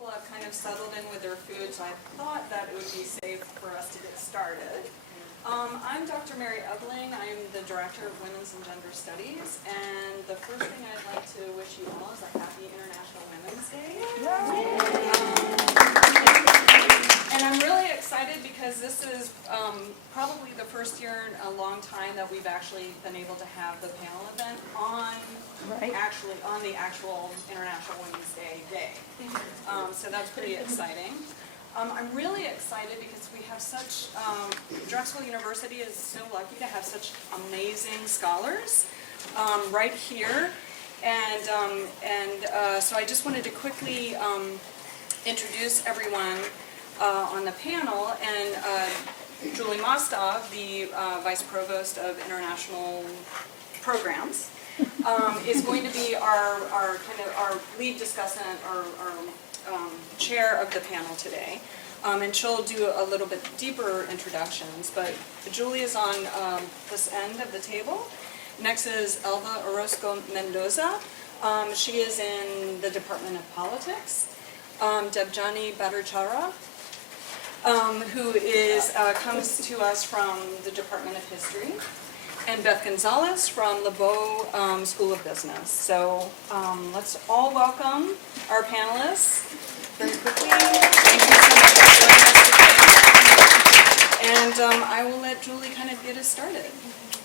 people have kind of settled in with their food, so I thought that it would be safe for us to get started. I'm Dr. Mary Ebling. I'm the Director of Women's and Gender Studies, and the first thing I'd like to wish you all is a happy International Women's Day. And I'm really excited because this is probably the first year in a long time that we've actually been able to have the panel event on the actual International Women's Day. So that's pretty exciting. I'm really excited because we have such, Drexel University is so lucky to have such amazing scholars right here. And so I just wanted to quickly introduce everyone on the panel. And Julie Mostov, the Vice Provost of International Programs, is going to be our lead discussant, our chair of the panel today, and she'll do a little bit deeper introductions. But Julie is on this end of the table. Next is Elva Orozco Mendoza. She is in the Department of Politics. Debjani Bhattacharya, who is comes to us from the Department of History, and Beth Gonzalez from the Bow School of Business. So let's all welcome our panelists very quickly. Thank you so much for joining us today. And I will let Julie kind of get us started.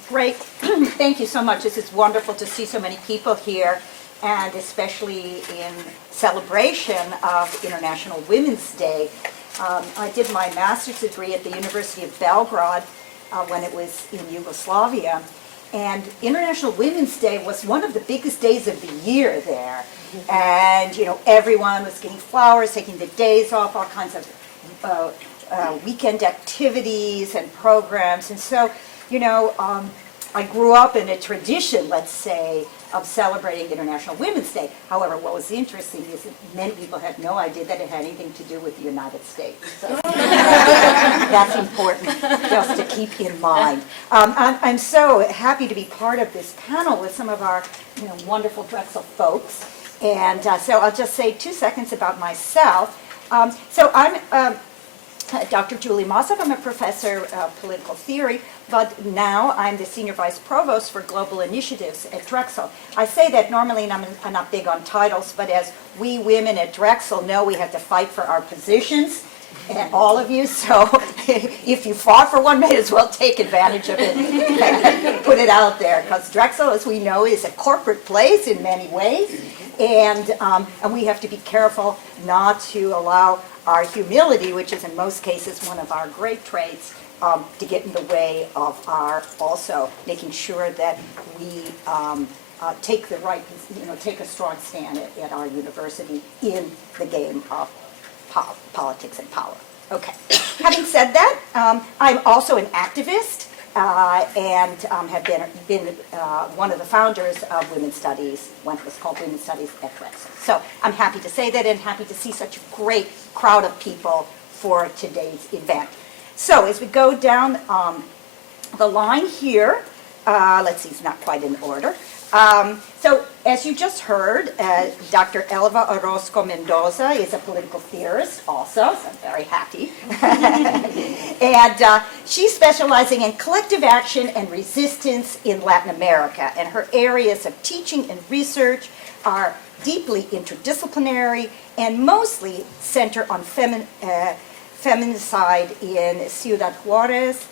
Great. Thank you so much. This is wonderful to see so many people here, and especially in celebration of International Women's Day. I did my master's degree at the University of Belgrade when it was in Yugoslavia, and International Women's Day was one of the biggest days of the year there. And everyone was getting flowers, taking the days off, all kinds of weekend activities and programs. And so I grew up in a tradition, let's say, of celebrating International Women's Day. However, what was interesting is that many people had no idea that it had anything to do with the United States. So that's important just to keep in mind. I'm so happy to be part of this panel with some of our wonderful Drexel folks. And so I'll just say 2 seconds about myself. So I'm Dr. Julie Mostov. I'm a professor of political theory, but now I'm the Senior Vice Provost for Global Initiatives at Drexel. I say that normally, and I'm not big on titles, but as we women at Drexel know, we have to fight for our positions, and all of you, so if you fought for one, may as well take advantage of it and put it out there, because Drexel, as we know, is a corporate place in many ways, and we have to be careful not to allow our humility, which is in most cases one of our great traits, to get in the way of our also making sure that we take the right, take a strong stand at our university in the game of politics and power. Okay. Having said that, I'm also an activist and have been one of the founders of Women's Studies when it was called Women's Studies at Drexel. So I'm happy to say that and happy to see such a great crowd of people for today's event. So as we go down the line here, let's see, it's not quite in order. So as you just heard, Dr. Elva Orozco Mendoza is a political theorist also, so I'm very happy. And she's specializing in collective action and resistance in Latin America, and her areas of teaching and research are deeply interdisciplinary and mostly center on feminicide in Ciudad Juarez,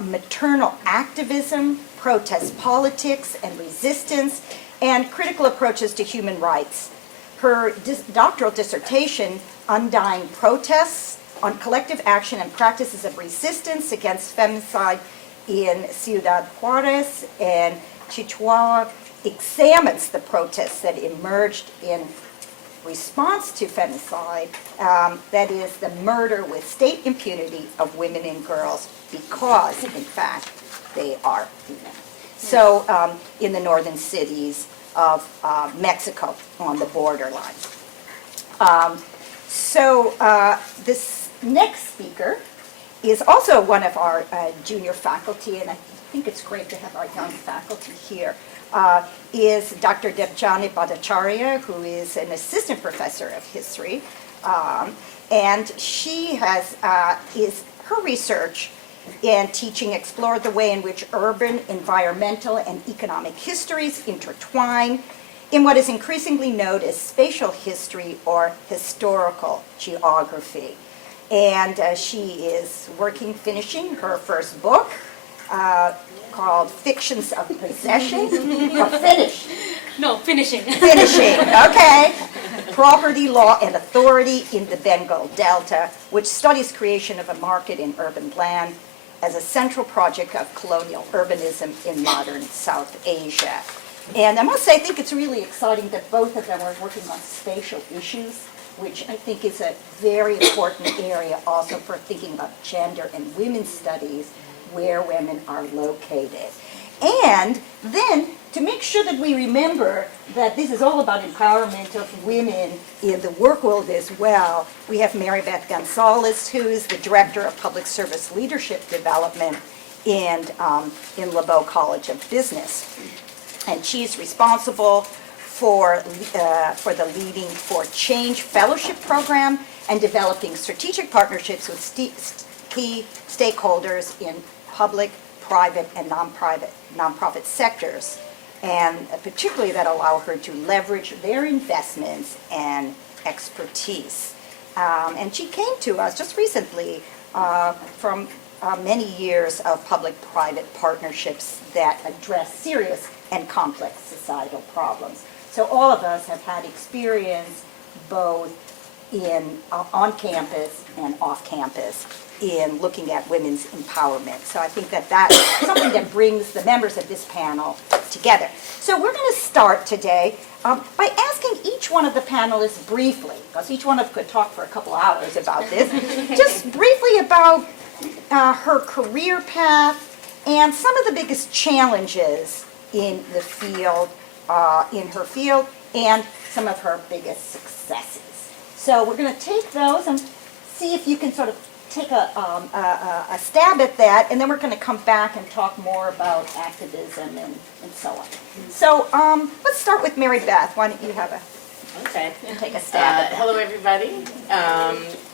maternal activism, protest politics and resistance, and critical approaches to human rights. Her doctoral dissertation, Undying Protests on Collective Action and Practices of Resistance Against Feminicide in Ciudad Juarez and Chihuahua, examines the protests that emerged in response to femicide, that is the murder with state impunity of women and girls because, in fact, they are women. So in the northern cities of Mexico on the borderline. This next speaker is also one of our junior faculty, and I think it's great to have our young faculty here, is Dr. Debjani Bhattacharya, who is an assistant professor of history And she has, her research and teaching explored the way in which urban, environmental, and economic histories intertwine in what is increasingly known as spatial history or historical geography. And she is finishing her first book called Fictions of Possession. Or Finish. No, finishing. Finishing, okay. Property, Law, and Authority in the Bengal Delta, which studies creation of a market in urban land as a central project of colonial urbanism in modern South Asia. And I must say, I think it's really exciting that both of them are working on spatial issues, which I think is a very important area also for thinking about gender and women's studies, where women are located. And then, to make sure that we remember that this is all about empowerment of women in the work world as well, we have Mary Beth Gonzalez, who is the Director of Public Service Leadership Development in LeBeau College of Business. And she's responsible for the Leading for Change Fellowship Program and developing strategic partnerships with key stakeholders in public, private, and nonprofit sectors, and particularly that allow her to leverage their investments and expertise. And she came to us just recently from many years of public-private partnerships that address serious and complex societal problems. So all of us have had experience both on campus and off campus in looking at women's empowerment. So I think that that's something that brings the members of this panel together. So we're going to start today by asking each one of the panelists briefly, because each one of them could talk for a couple hours about this, just briefly about her career path and some of the biggest challenges in the field, in her field, and some of her biggest successes. So we're going to take those and see if you can sort of take a stab at that, and then we're going to come back and talk more about activism and so on. So let's start with Mary Beth. Why don't you have take a stab at that? Hello, everybody.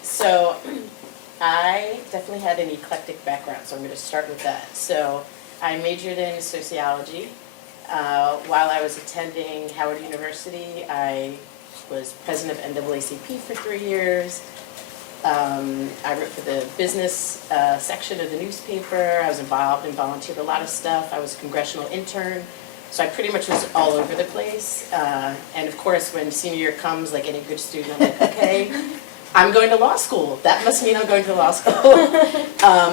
So I definitely had an eclectic background, so I'm going to start with that. So I majored in sociology. While I was attending Howard University, I was president of NAACP for 3 years. I wrote for the business section of the newspaper. I was involved and volunteered a lot of stuff. I was a congressional intern. So I pretty much was all over the place. And of course, when senior year comes, like any good student, I'm like, okay, I'm going to law school. That must mean I'm going to law school.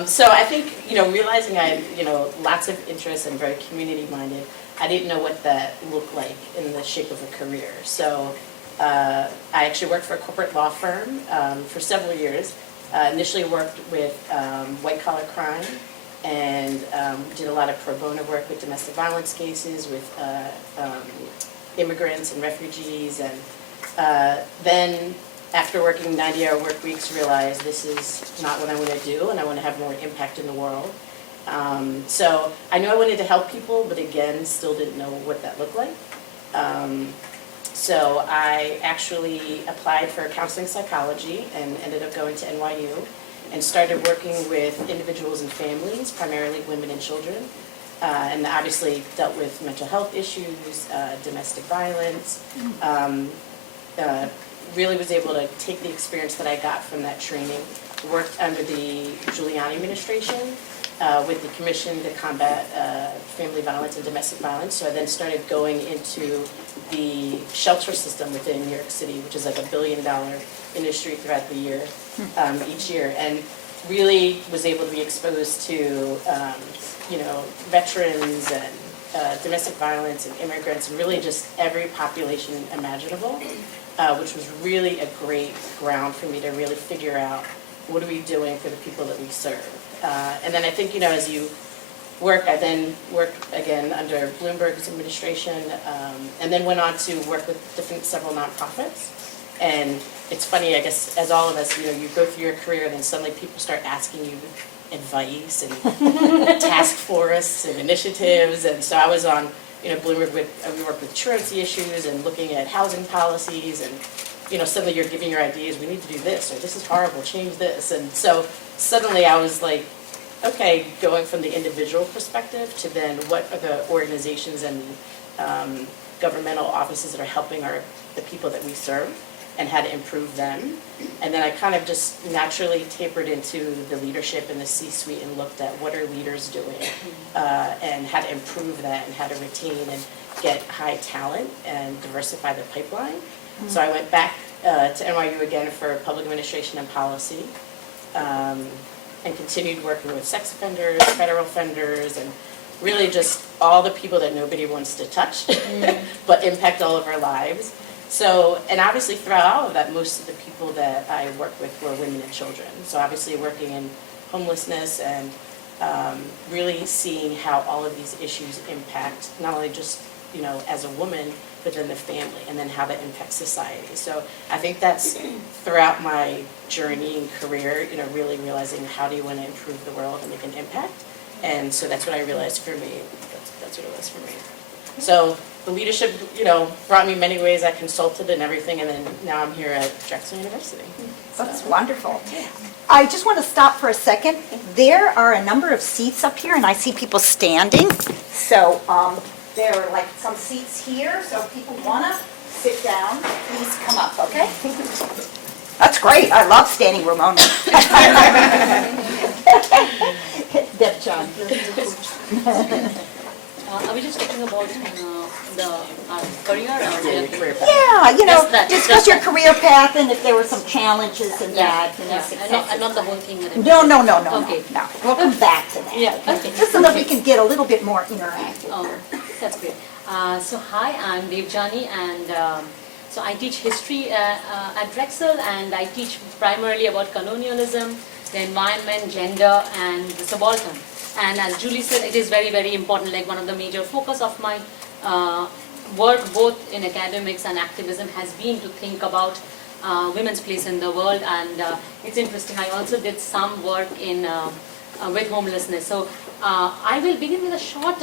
So I think, realizing I had, lots of interests and very community-minded, I didn't know what that looked like in the shape of a career. So I actually worked for a corporate law firm for several years. Initially worked with white-collar crime and did a lot of pro bono work with domestic violence cases, with immigrants and refugees. And then after working 90-hour work weeks, realized this is not what I want to do, and I want to have more impact in the world. So I knew I wanted to help people, but again, still didn't know what that looked like. So I actually applied for counseling psychology and ended up going to NYU and started working with individuals and families, primarily women and children, and obviously dealt with mental health issues, domestic violence. Really was able to take the experience that I got from that training, worked under the Giuliani administration with the Commission to Combat Family Violence and Domestic Violence. So I then started going into the shelter system within New York City, which is like $1 billion industry throughout the year, each year, and really was able to be exposed to, veterans and domestic violence and immigrants, and really just every population imaginable, which was really a great ground for me to really figure out what are we doing for the people that we serve. And then I think, as you work, I then worked again under Bloomberg's administration, and then went on to work with several nonprofits. And it's funny, I guess, as all of us, you go through your career and then suddenly people start asking you advice and task forests and initiatives. And so I was on, Bloomberg we worked with truancy issues and looking at housing policies and suddenly you're giving your ideas, we need to do this, or this is horrible, change this. And so suddenly I was like, okay, going from the individual perspective to then what are the organizations and governmental offices that are helping the people that we serve, and how to improve them. And then I kind of just naturally tapered into the leadership and the C-suite and looked at what are leaders doing and how to improve that and how to retain and get high talent and diversify the pipeline. So I went back to NYU again for public administration and policy, and continued working with sex offenders, federal offenders, and really just all the people that nobody wants to touch, but impact all of our lives. So, and obviously throughout all of that, most of the people that I worked with were women and children. So obviously working in homelessness and really seeing how all of these issues impact not only just, as a woman, but then the family, and then how that impacts society. So I think that's throughout my journey and career, really realizing how do you want to improve the world and make an impact. And so that's what I realized for me. That's what it was for me. So the leadership, brought me many ways. I consulted and everything, and then now I'm here at Drexel University. That's wonderful. I just want to stop for a second. There are a number of seats up here, and I see people standing. So there are like some seats here, so if people want to sit down, please come up, okay? That's great. I love standing room only. Deb John. Are we just talking about the career or Career path. Yeah, Just that, discuss just your that. career path and if there were some challenges in that. And your and successes. not the whole thing. No. Okay. No. We'll come back to that. Yeah, okay. Just so that we can get a little bit more interactive. Oh, that's great. So hi, I'm Devjani, and so I teach history at Drexel, and I teach primarily about colonialism, the environment, gender, and the subaltern. And as Julie said, it is very, very important, like one of the major focus of my work, both in academics and activism, has been to think about women's place in the world. And it's interesting, I also did some work in with homelessness. So I will begin with a short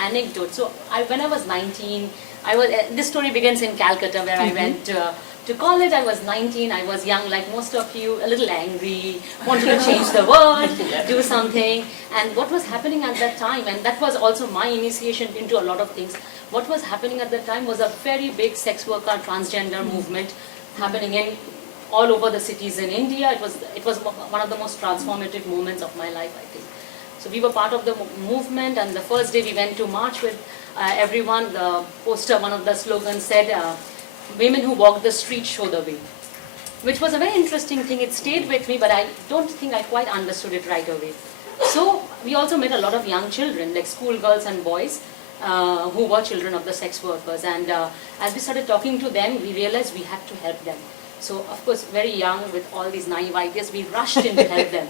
anecdote. So when I was 19, this story begins in Calcutta, where I went to college. I was 19, I was young like most of you, a little angry, wanted to change the world, do something. And what was happening at that time, and that was also my initiation into a lot of things, what was happening at that time was a very big sex worker, transgender movement happening in all over the cities in India. It was one of the most transformative moments of my life, I think. So we were part of the movement, and the first day we went to march with everyone. The poster, one of the slogans said, "Women who walk the street show the way," which was a very interesting thing. It stayed with me, but I don't think I quite understood it right away. So we also met a lot of young children, like schoolgirls and boys, who were children of the sex workers. And as we started talking to them, we realized we had to help them. So of course, very young, with all these naive ideas, we rushed in to help them.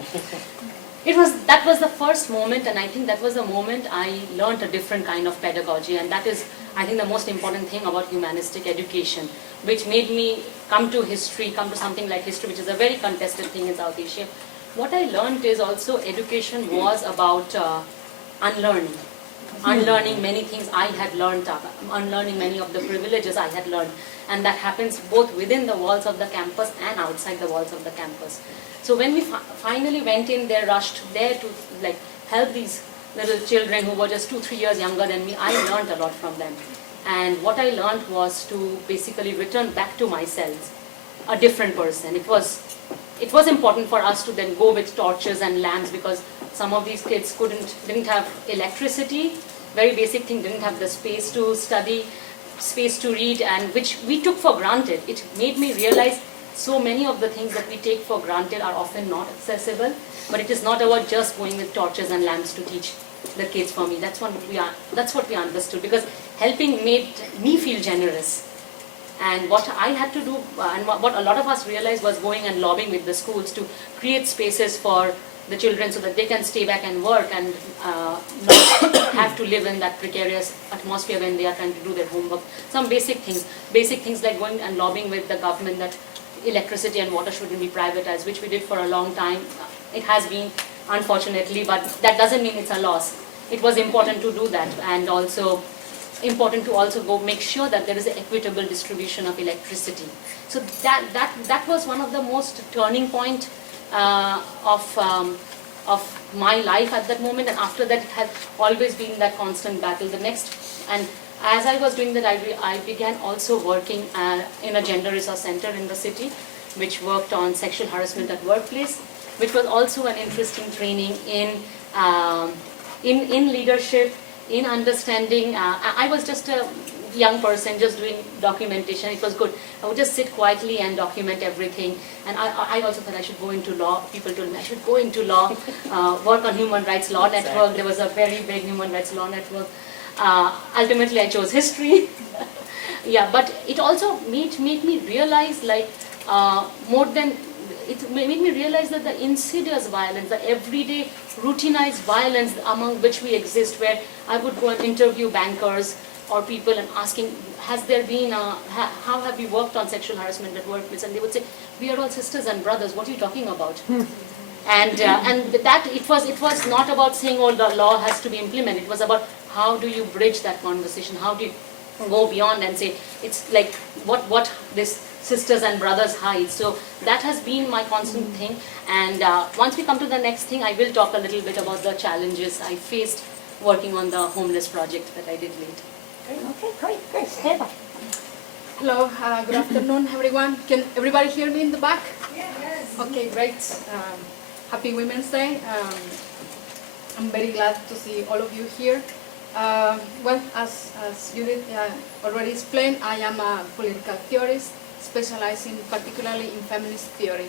That was the first moment, and I think that was the moment I learned a different kind of pedagogy, and that is, I think, the most important thing about humanistic education, which made me come to history, come to something like history, which is a very contested thing in South Asia. What I learned is also education was about unlearning. Unlearning many things I had learned, unlearning many of the privileges I had learned, and that happens both within the walls of the campus and outside the walls of the campus. So when we finally went in there, rushed there to help these little children who were just 2-3 years younger than me, I learned a lot from them. And what I learned was to basically return back to myself a different person. It was important for us to then go with torches and lamps, because some of these kids didn't have electricity, very basic thing, didn't have the space to study, space to read, and which we took for granted. It made me realize so many of the things that we take for granted are often not accessible, but it is not about just going with torches and lamps to teach the kids. For me, that's what we understood, because helping made me feel generous. And what I had to do, and what a lot of us realized, was going and lobbying with the schools to create spaces for the children so that they can stay back and work and not have to live in that precarious atmosphere when they are trying to do their homework. Some basic things like going and lobbying with the government that electricity and water shouldn't be privatized, which we did for a long time. It has been, unfortunately, but that doesn't mean it's a loss. It was important to do that. And also important to also go make sure that there is an equitable distribution of electricity. So that was one of the most turning point of my life at that moment, and after that it had always been that constant battle. And as I was doing that, I began also working in a gender resource center in the city, which worked on sexual harassment at workplace, which was also an interesting training in leadership, in understanding. I was just a young person just doing documentation. It was good. I would just sit quietly and document everything. And I also thought I should go into law. People told me I should go into law, work on Human Rights Law Network. There was a very big Human Rights Law Network. Ultimately, I chose history. Yeah, but it also made me realize, like, it made me realize that the insidious violence, the everyday routinized violence among which we exist, where I would go and interview bankers or people and asking, has there been how have you worked on sexual harassment at workplace? And they would say, we are all sisters and brothers, what are you talking about? And that it was not about saying, oh, the law has to be implemented. It was about how do you bridge that conversation? How do you go beyond and say, it's like what this sisters and brothers hide. So that has been my constant thing. And once we come to the next thing, I will talk a little bit about the challenges I faced working on the homeless project that I did later. Okay, great. Eva. Hello, good afternoon, everyone. Can everybody hear me in the back? Yes. Okay, great. Happy Women's Day. I'm very glad to see all of you here. Well, as Judith already explained, I am a political theorist, specializing particularly in feminist theory.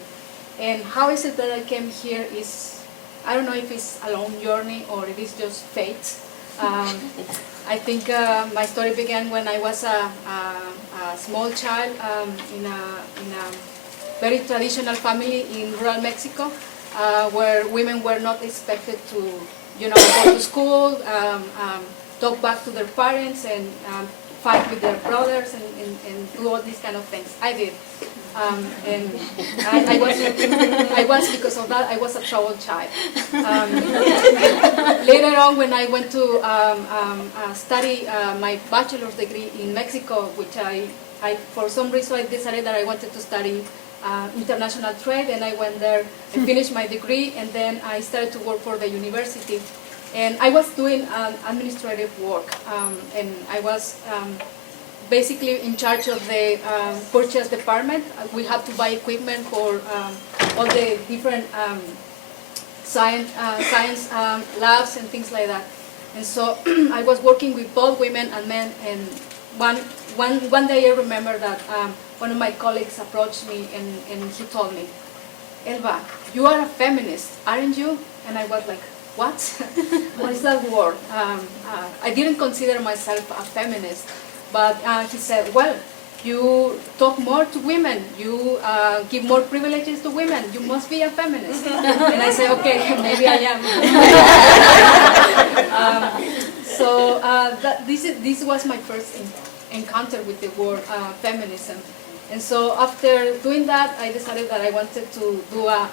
And how is it that I came here is, I don't know if it's a long journey or it is just fate. I think my story began when I was a small child in a very traditional family in rural Mexico, where women were not expected to, go to school, talk back to their parents, and fight with their brothers, and do all these kind of things. I did. And I was, because of that, I was a troubled child. Later on, when I went to study my bachelor's degree in Mexico, which I for some reason I decided that I wanted to study international trade, and I went there and finished my degree, and then I started to work for the university. And I was doing administrative work, and I was basically in charge of the purchase department. We have to buy equipment for all the different science labs and things like that. And so I was working with both women and men, and one day I remember that one of my colleagues approached me and he told me, Elba, you are a feminist, aren't you? And I was like, what? What is that word? I didn't consider myself a feminist, but he said, well, you talk more to women, you give more privileges to women, you must be a feminist. And I said, okay, maybe I am. This was my first encounter with the word feminism. And so after doing that, I decided that I wanted to do a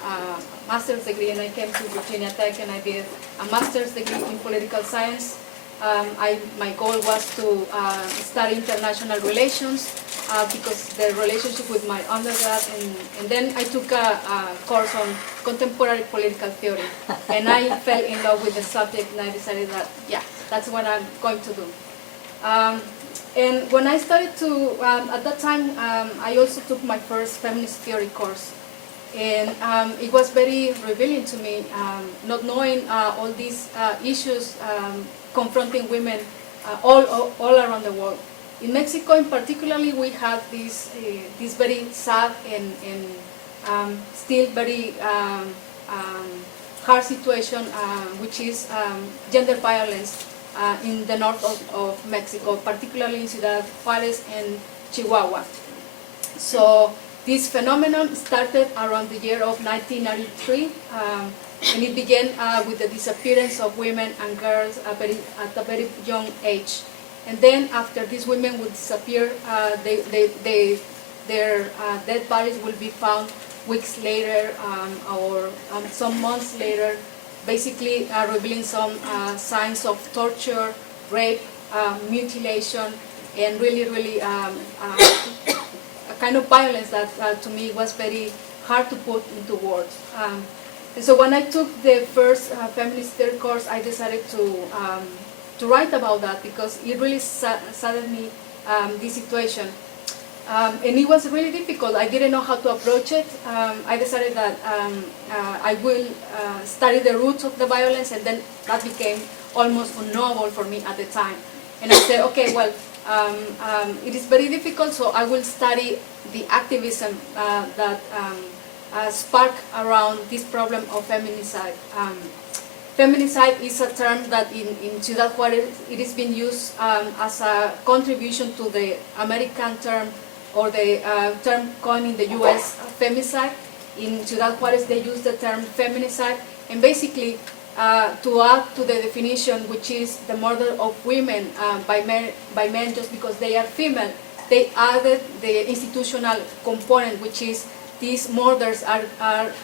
master's degree, and I came to Virginia Tech and I did a master's degree in political science. My goal was to study international relations because the relationship with my undergrad, and then I took a course on contemporary political theory, and I fell in love with the subject, and I decided that, yeah, that's what I'm going to do. And when I started to, at that time, I also took my first feminist theory course. And it was very revealing to me, not knowing all these issues confronting women all around the world. In Mexico, in particularly, we have this very sad and still very hard situation, which is gender violence in the north of Mexico, particularly in Ciudad Juárez and Chihuahua. So this phenomenon started around the year of 1993, and it began with the disappearance of women and girls at a very young age. And then after these women would disappear, their dead bodies will be found weeks later or some months later, basically revealing some signs of torture, rape, mutilation, and really a kind of violence that to me was very hard to put into words. And so when I took the first feminist theory course, I decided to write about that because it really saddened me, this situation. And it was really difficult. I didn't know how to approach it. I decided that I will study the roots of the violence, and then that became almost unknowable for me at the time. And I said, okay, well, it is very difficult, so I will study the activism that spark around this problem of feminicide. Feminicide is a term that in Ciudad Juarez, it is being used as a contribution to the American term, or the term coined in the US, femicide. In Ciudad Juarez, they use the term feminicide, and basically to add to the definition, which is the murder of women by men just because they are female, they added the institutional component, which is these murders are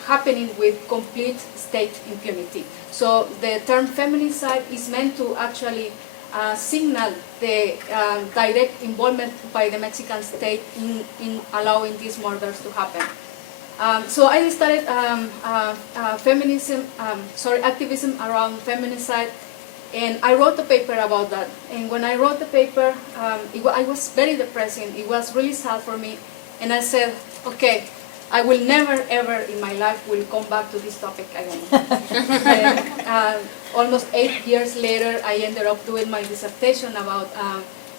happening with complete state impunity. So the term feminicide is meant to actually signal the direct involvement by the Mexican state in allowing these murders to happen. So I started activism around feminicide, and I wrote a paper about that. And when I wrote the paper, I was very depressing. It was really sad for me, and I said, okay, I will never ever in my life will come back to this topic again. And, almost 8 years later, I ended up doing my dissertation about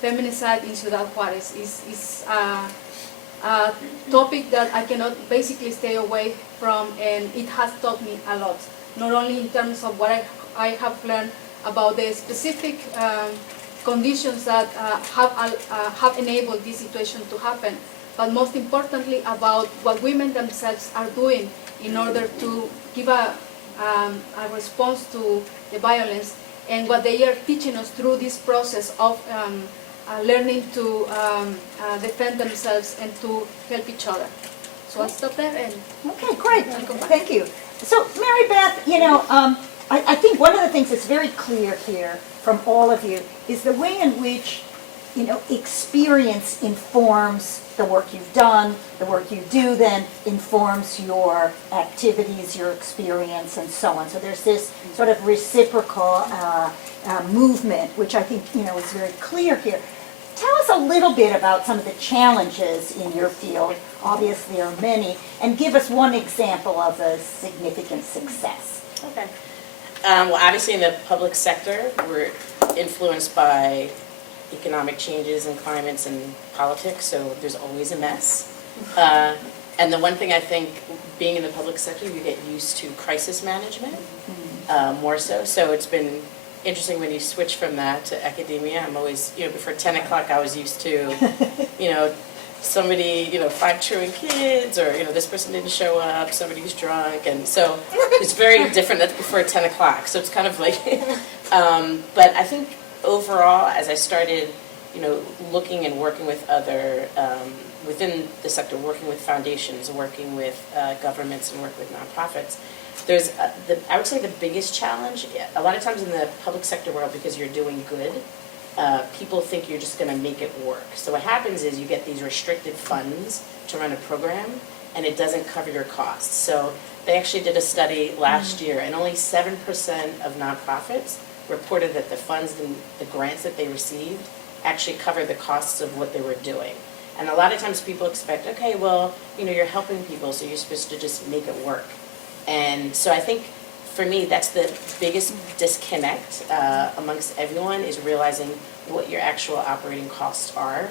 feminicide in Ciudad Juarez. It's a topic that I cannot basically stay away from, and it has taught me a lot, not only in terms of what I have learned about the specific conditions that have enabled this situation to happen, but most importantly about what women themselves are doing in order to give a response to the violence, and what they are teaching us through this process of learning to defend themselves and to help each other. So I'll stop there and Okay, great. I'll come back. Thank you. So, Mary Beth, I think one of the things that's very clear here from all of you is the way in which, experience informs the work you've done, the work you do then informs your activities, your experience, and so on. So there's this sort of reciprocal movement, which I think, is very clear here. Tell us a little bit about some of the challenges in your field. Obviously, there are many, and give us one example of a significant success. Okay. Well, obviously in the public sector, we're influenced by economic changes and climates and politics, so there's always a mess. And the one thing I think, being in the public sector, you get used to crisis management more so. So it's been interesting when you switch from that to academia. I'm always, before 10 o'clock I was used to, somebody, fracturing kids, or, this person didn't show up, somebody's drunk, and so it's very different. That's before 10 o'clock, so it's kind of like, but I think overall, as I started, looking and working with other, within the sector, working with foundations, working with governments, and working with nonprofits, there's, I would say the biggest challenge, a lot of times in the public sector world, because you're doing good, people think you're just going to make it work. So what happens is you get these restricted funds to run a program, and it doesn't cover your costs. So they actually did a study last year, and only 7% of nonprofits reported that the funds and the grants that they received actually covered the costs of what they were doing. And a lot of times people expect, okay, well, you're helping people, so you're supposed to just make it work. And so I think for me, that's the biggest disconnect amongst everyone, is realizing what your actual operating costs are,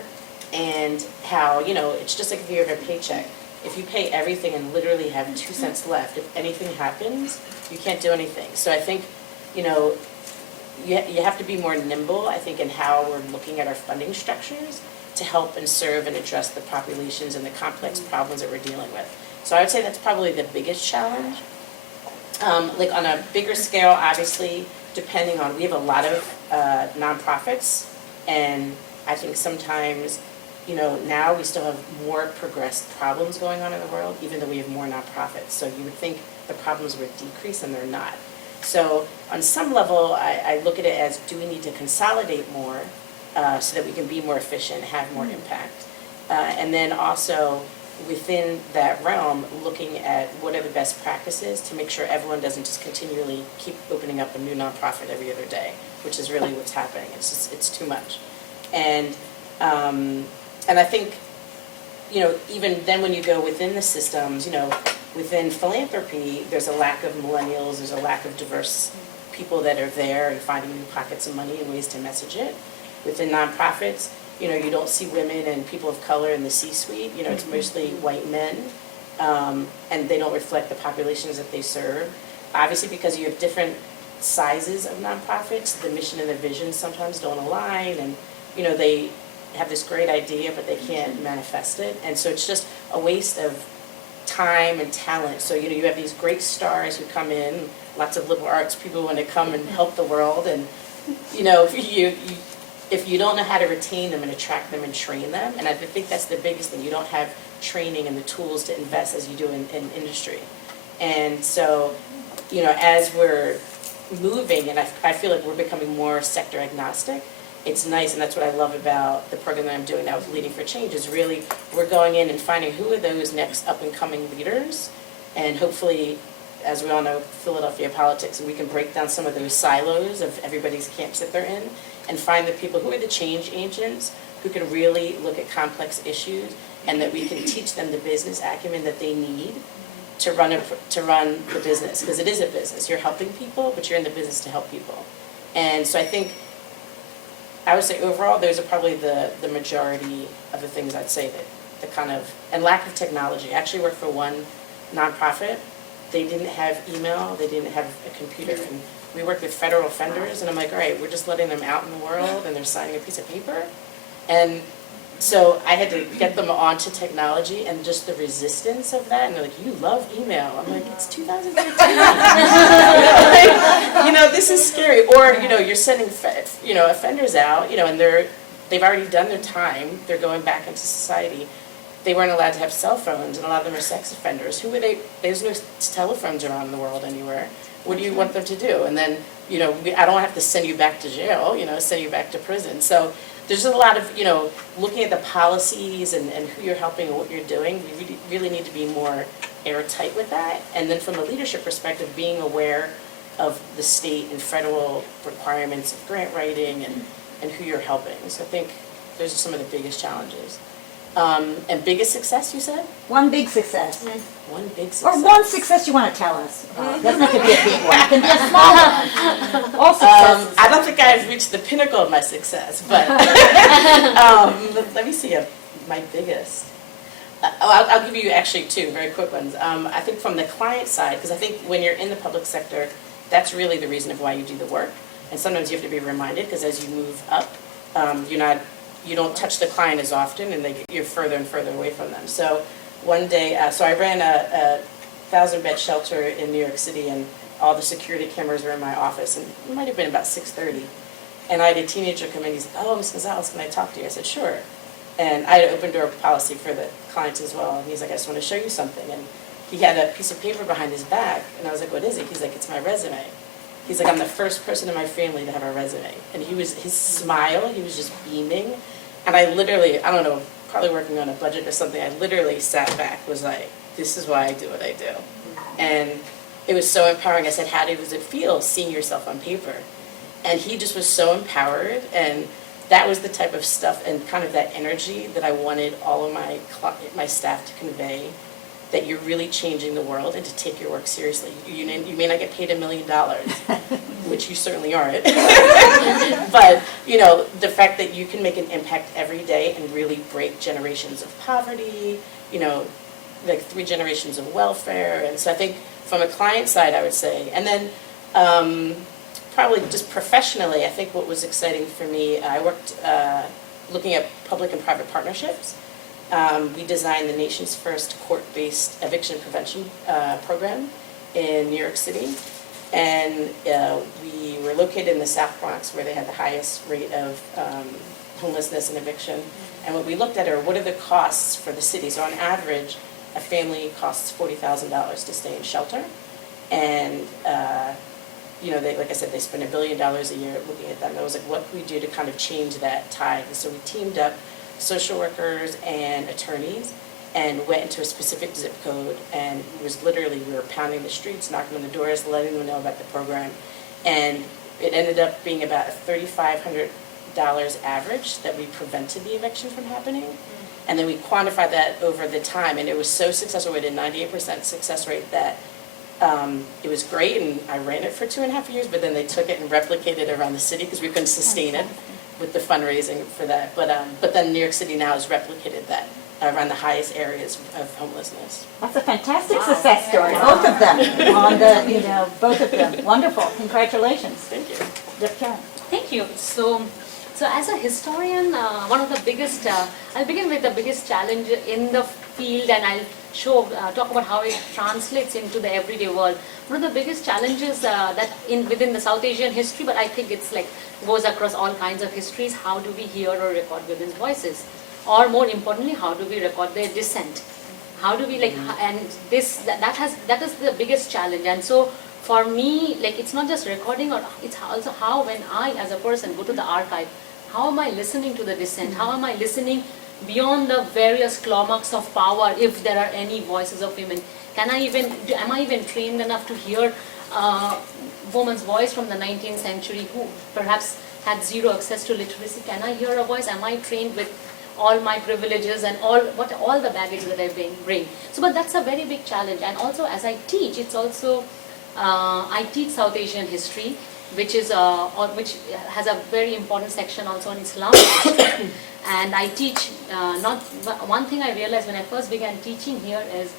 and how, it's just like if you have a paycheck. If you pay everything and literally have 2 cents left, if anything happens, you can't do anything. So I think, you have to be more nimble, I think, in how we're looking at our funding structures to help and serve and address the populations and the complex problems that we're dealing with. So I would say that's probably the biggest challenge. Like on a bigger scale, obviously, depending on, we have a lot of nonprofits, and I think sometimes, now we still have more progressed problems going on in the world, even though we have more nonprofits. So you would think the problems would decrease, and they're not. So on some level, I look at it as, do we need to consolidate more so that we can be more efficient, have more impact. And then also, within that realm, looking at what are the best practices to make sure everyone doesn't just continually keep opening up a new nonprofit every other day, which is really what's happening. It's too much. And I think, even then when you go within the systems, within philanthropy, there's a lack of millennials, there's a lack of diverse people that are there and finding new pockets of money and ways to message it. Within nonprofits, you don't see women and people of color in the C-suite. It's mostly white men, and they don't reflect the populations that they serve. Obviously, because you have different sizes of nonprofits, the mission and the vision sometimes don't align, and they have this great idea, but they can't manifest it, and so it's just a waste of time and talent. So you have these great stars who come in, lots of liberal arts people want to come and help the world, and if you don't know how to retain them and attract them and train them, and I think that's the biggest thing, you don't have training and the tools to invest as you do in industry. And so, as we're moving, and I feel like we're becoming more sector agnostic, it's nice, and that's what I love about the program that I'm doing now with Leading for Change, is really we're going in and finding who are those next up-and-coming leaders, and hopefully, as we all know, Philadelphia politics, and we can break down some of those silos of everybody's camps that they're in, and find the people who are the change agents who can really look at complex issues, and that we can teach them the business acumen that they need to run the business, because it is a business. You're helping people, but you're in the business to help people. And so I would say overall, those are probably the majority of the things I'd say that the kind of, and lack of technology. I actually worked for one nonprofit. They didn't have email, they didn't have a computer, and we worked with federal offenders, and I'm like, all right, we're just letting them out in the world, and they're signing a piece of paper. And so I had to get them onto technology, and just the resistance of that, and they're like, you love email. I'm like, it's 2013. This is scary. Or, you're sending, offenders out, and they've already done their time, they're going back into society. They weren't allowed to have cell phones, and a lot of them are sex offenders. Who were they? There's no telephones around the world anywhere. What do you want them to do? And then, I don't have to send you back to jail, send you back to prison. So there's a lot of, looking at the policies and who you're helping and what you're doing. We really need to be more airtight with that. And then from a leadership perspective, being aware of the state and federal requirements of grant writing and who you're helping. So I think those are some of the biggest challenges. And biggest success, you said? One big success. One big success. Or one success you want to tell us. Doesn't have to be a big one. It can be a small one. All successes. I don't think I've reached the pinnacle of my success, but let me see my biggest. I'll give you actually two very quick ones. I think from the client side, because I think when you're in the public sector, that's really the reason of why you do the work. And sometimes you have to be reminded, because as you move up, you don't touch the client as often, and you're further and further away from them. So one day, so I ran a 1,000-bed shelter in New York City, and all the security cameras were in my office, and it might have been about 6:30. And I had a teenager come in, he's like, oh, Ms. Gonzalez, can I talk to you? I said, sure. And I had an open door policy for the clients as well, and he's like, I just want to show you something. And he had a piece of paper behind his back, and I was like, what is it? He's like, it's my resume. He's like, I'm the first person in my family to have a resume. And his smile, he was just beaming. And I literally, I don't know, probably working on a budget or something, I literally sat back, was like, this is why I do what I do. And it was so empowering. I said, how does it feel seeing yourself on paper? And he just was so empowered, and that was the type of stuff and kind of that energy that I wanted all of my staff to convey, that you're really changing the world and to take your work seriously. You may not get paid $1 million, which you certainly aren't. But, the fact that you can make an impact every day and really break generations of poverty, like 3 generations of welfare. And so I think from a client side, I would say. And then probably just professionally, I think what was exciting for me, I worked looking at public and private partnerships. We designed the nation's first court-based eviction prevention program in New York City. And we were located in the South Bronx, where they had the highest rate of homelessness and eviction. And what we looked at are, what are the costs for the city? So on average, a family costs $40,000 to stay in shelter. And like I said, they spend $1 billion a year looking at them. It was like, what can we do to kind of change that tide? And so we teamed up social workers and attorneys and went into a specific zip code, and it was literally, we were pounding the streets, knocking on the doors, letting them know about the program. And it ended up being about a $3,500 average that we prevented the eviction from happening. And then we quantified that over the time, and it was so successful. We had a 98% success rate that it was great, and I ran it for 2.5 years, but then they took it and replicated it around the city because we couldn't sustain it with the fundraising for that. But then New York City now has replicated that around the highest areas of homelessness. That's a fantastic success story, both of them, on the, both of them. Wonderful, congratulations. Thank you. Deb Karen. Thank you. So as a historian, one of the biggest, I'll begin with the biggest challenge in the field, and I'll talk about how it translates into the everyday world. One of the biggest challenges within the South Asian history, but I think it's like goes across all kinds of histories, how do we hear or record women's voices? Or more importantly, how do we record their dissent? How do we and that is the biggest challenge. And so for me, it's not just recording, or it's also how, when I as a person go to the archive, how am I listening to the dissent? How am I listening beyond the various claw marks of power, if there are any voices of women? Am I even trained enough to hear woman's voice from the 19th century who perhaps had zero access to literacy? Can I hear a voice? Am I trained with all my privileges and all the baggage that I bring? So, but that's a very big challenge. And also, as I teach, it's also I teach South Asian history, which has a very important section also on Islamic history. And I teach one thing I realized when I first began teaching here is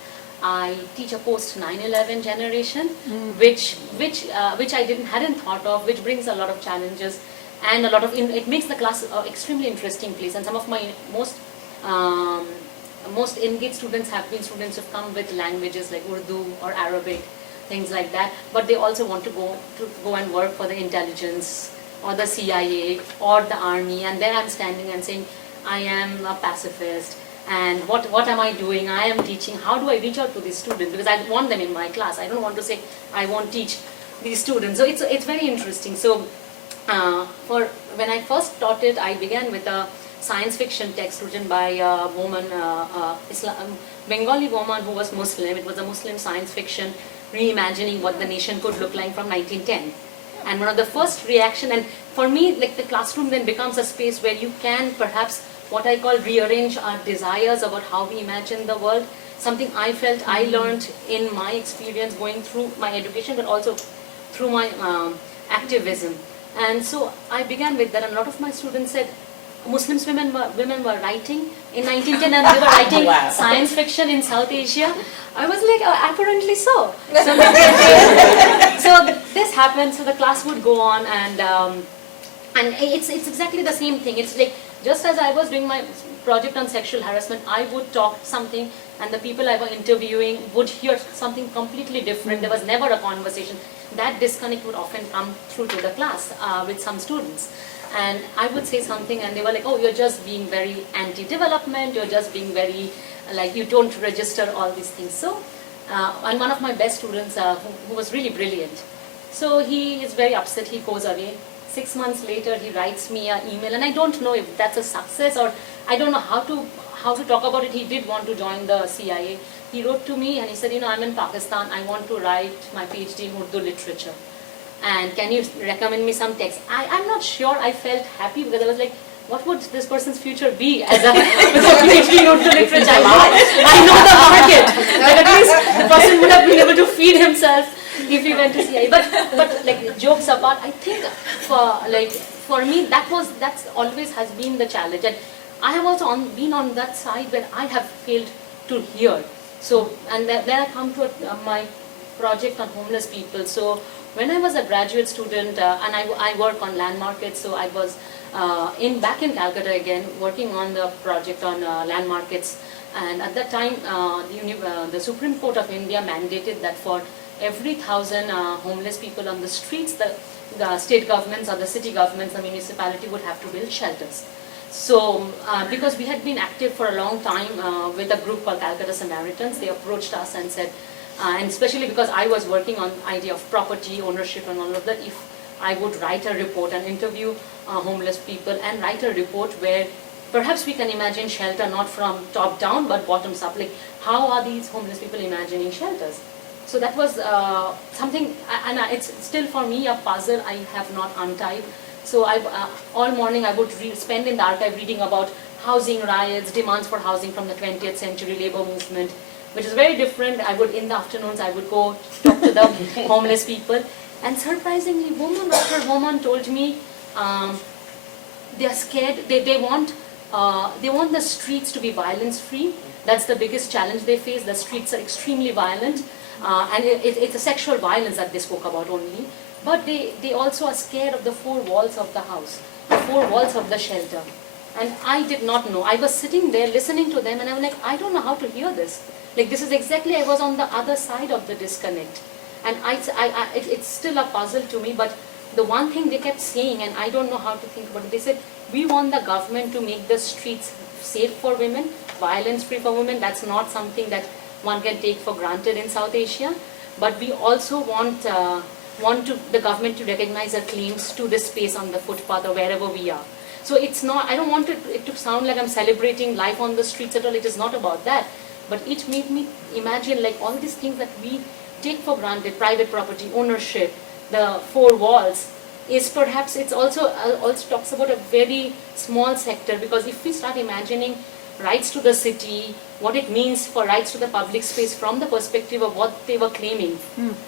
I teach a post 9/11 generation, which I hadn't thought of, which brings a lot of challenges and a lot of it makes the class extremely interesting place. And some of my most engaged students have been students who've come with languages like Urdu or Arabic, things like that. But they also want to go and work for the intelligence or the CIA or the army. And there I'm standing and saying, I am a pacifist. And what am I doing? I am teaching. How do I reach out to these students? Because I want them in my class. I don't want to say I won't teach these students. So it's very interesting. So when I first taught it, I began with a science fiction text written by a woman, Bengali woman who was Muslim. It was a Muslim science fiction reimagining what the nation could look like from 1910. And one of the first reaction, and for me, the classroom then becomes a space where you can perhaps what I call rearrange our desires about how we imagine the world. Something I felt I learned in my experience going through my education, but also through my activism. And so I began with that, and a lot of my students said, Muslims women were writing in 1910 and they were writing science fiction in South Asia. I was like, apparently so. So this happened, so the class would go on, and it's exactly the same thing. It's like, just as I was doing my project on sexual harassment, I would talk something and the people I was interviewing would hear something completely different. There was never a conversation. That disconnect would often come through to the class with some students. And I would say something and they were like, oh, you're just being very anti-development, you're just being very, you don't register all these things. So, and one of my best students who was really brilliant. So he is very upset, he goes away. 6 months later, he writes me an email, and I don't know if that's a success or I don't know how to talk about it. He did want to join the CIA. He wrote to me and he said, I'm in Pakistan, I want to write my PhD in Urdu literature. And can you recommend me some text? I'm not sure. I felt happy because I was like, what would this person's future be as a PhD in Urdu literature? I know the market. But at least the person would have been able to feed himself if he went to CIA. But jokes apart, I think for me that's always has been the challenge. And I have also been on that side where I have failed to hear. So, and then I come to my project on homeless people. So when I was a graduate student, and I work on land markets, so I was back in Calcutta again, working on the project on land markets. And at that time, the Supreme Court of India mandated that for every 1,000 homeless people on the streets, the state governments or the city governments, the municipality would have to build shelters. So, because we had been active for a long time with a group called Calcutta Samaritans, they approached us and said, And especially because I was working on idea of property ownership and all of that, if I would write a report and interview homeless people and write a report where perhaps we can imagine shelter not from top down but bottoms up, like how are these homeless people imagining shelters? So that was something, and it's still for me a puzzle I have not untied. So all morning I would spend in the archive reading about housing riots, demands for housing from the 20th century labor movement, which is very different. In the afternoons I would go talk to the homeless people, and surprisingly woman after woman told me they are scared, they want the streets to be violence free. That's the biggest challenge they face. The streets are extremely violent, and it's a sexual violence that they spoke about only. But they also are scared of the four walls of the house, the four walls of the shelter. And I did not know. I was sitting there listening to them and I was like, I don't know how to hear this. Like this is exactly, I was on the other side of the disconnect. And it's still a puzzle to me, but the one thing they kept saying, and I don't know how to think about it, they said, we want the government to make the streets safe for women, violence free for women. That's not something that one can take for granted in South Asia. But we also want the government to recognize our claims to this space on the footpath or wherever we are. So it's not, I don't want it to sound like I'm celebrating life on the streets at all. It is not about that. But it made me imagine like all these things that we take for granted, private property, ownership, the four walls, is perhaps, it's also talks about a very small sector, because if we start imagining rights to the city, what it means for rights to the public space from the perspective of what they were claiming,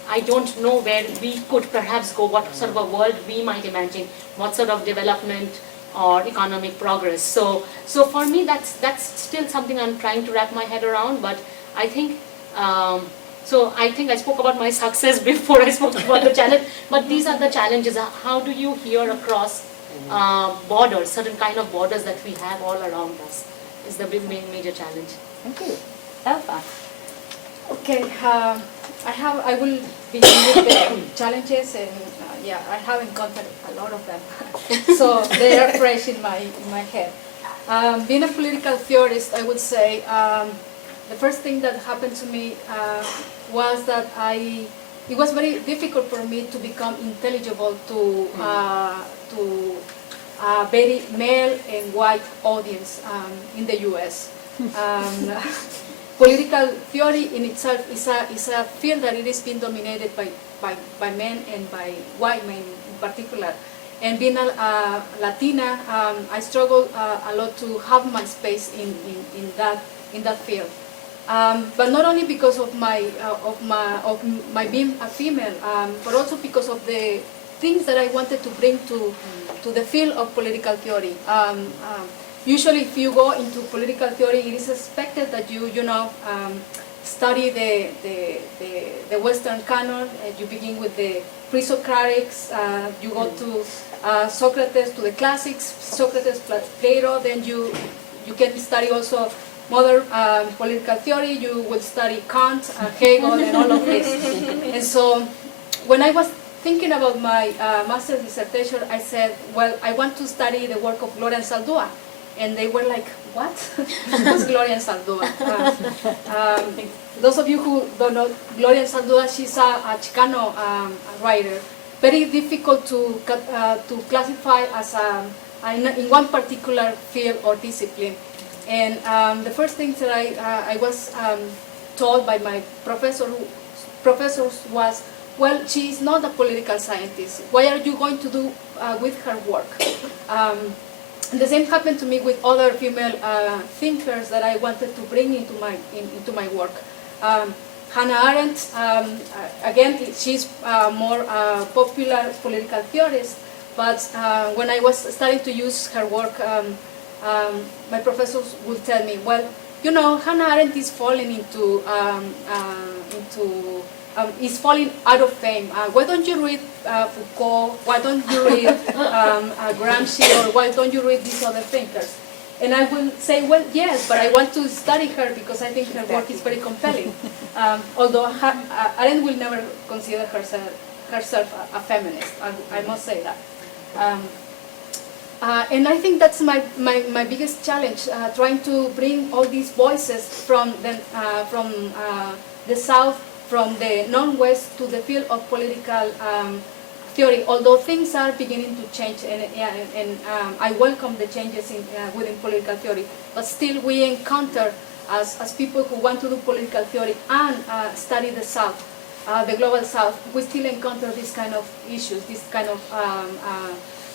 I don't know where we could perhaps go, what sort of a world we might imagine, what sort of development or economic progress. So for me, that's still something I'm trying to wrap my head around. But I think I spoke about my success before I spoke about the challenge. But these are the challenges. How do you hear across borders, certain kind of borders that we have all around us, is the big major challenge. Thank you. Elfa. Okay, I will begin with the challenges, and I have encountered a lot of them, so they are fresh in my head. Being a political theorist, I would say the first thing that happened to me was that it was very difficult for me to become intelligible to a very male and white audience in the U.S. Political theory in itself is a field that it is being dominated by men and by white men in particular. And being a Latina, I struggle a lot to have my space in that field. But not only because of my being a female, but also because of the things that I wanted to bring to the field of political theory. Usually, if you go into political theory, it is expected that you study the Western canon. You begin with the pre-Socratics. You go to Socrates, to the classics, Socrates, Plato. Then you can study also modern political theory. You will study Kant, Hegel, and all of this. And so, when I was thinking about my master's dissertation, I said, well, I want to study the work of Gloria Anzaldúa. And they were like, what? Who's Gloria Anzaldúa? Those of you who don't know Gloria Anzaldúa, she's a Chicano writer. Very difficult to classify as in one particular field or discipline. And the first things that I was told by my professors was, well, she is not a political scientist. What are you going to do with her work? The same happened to me with other female thinkers that I wanted to bring into my work. Hannah Arendt, again, she's more popular political theorist, but when I was starting to use her work, my professors would tell me, well, Hannah Arendt is falling is falling out of fame. Why don't you read Foucault? Why don't you read Gramsci? Or why don't you read these other thinkers? And I will say, well, yes, but I want to study her because I think her work is very compelling. Although Arendt will never consider herself a feminist, I must say that. And I think that's my biggest challenge, trying to bring all these voices from the South from the non-West to the field of political theory, although things are beginning to change, and I welcome the changes within political theory, but still we encounter, as people who want to do political theory and study the South, the global South, we still encounter these kind of issues, these kind of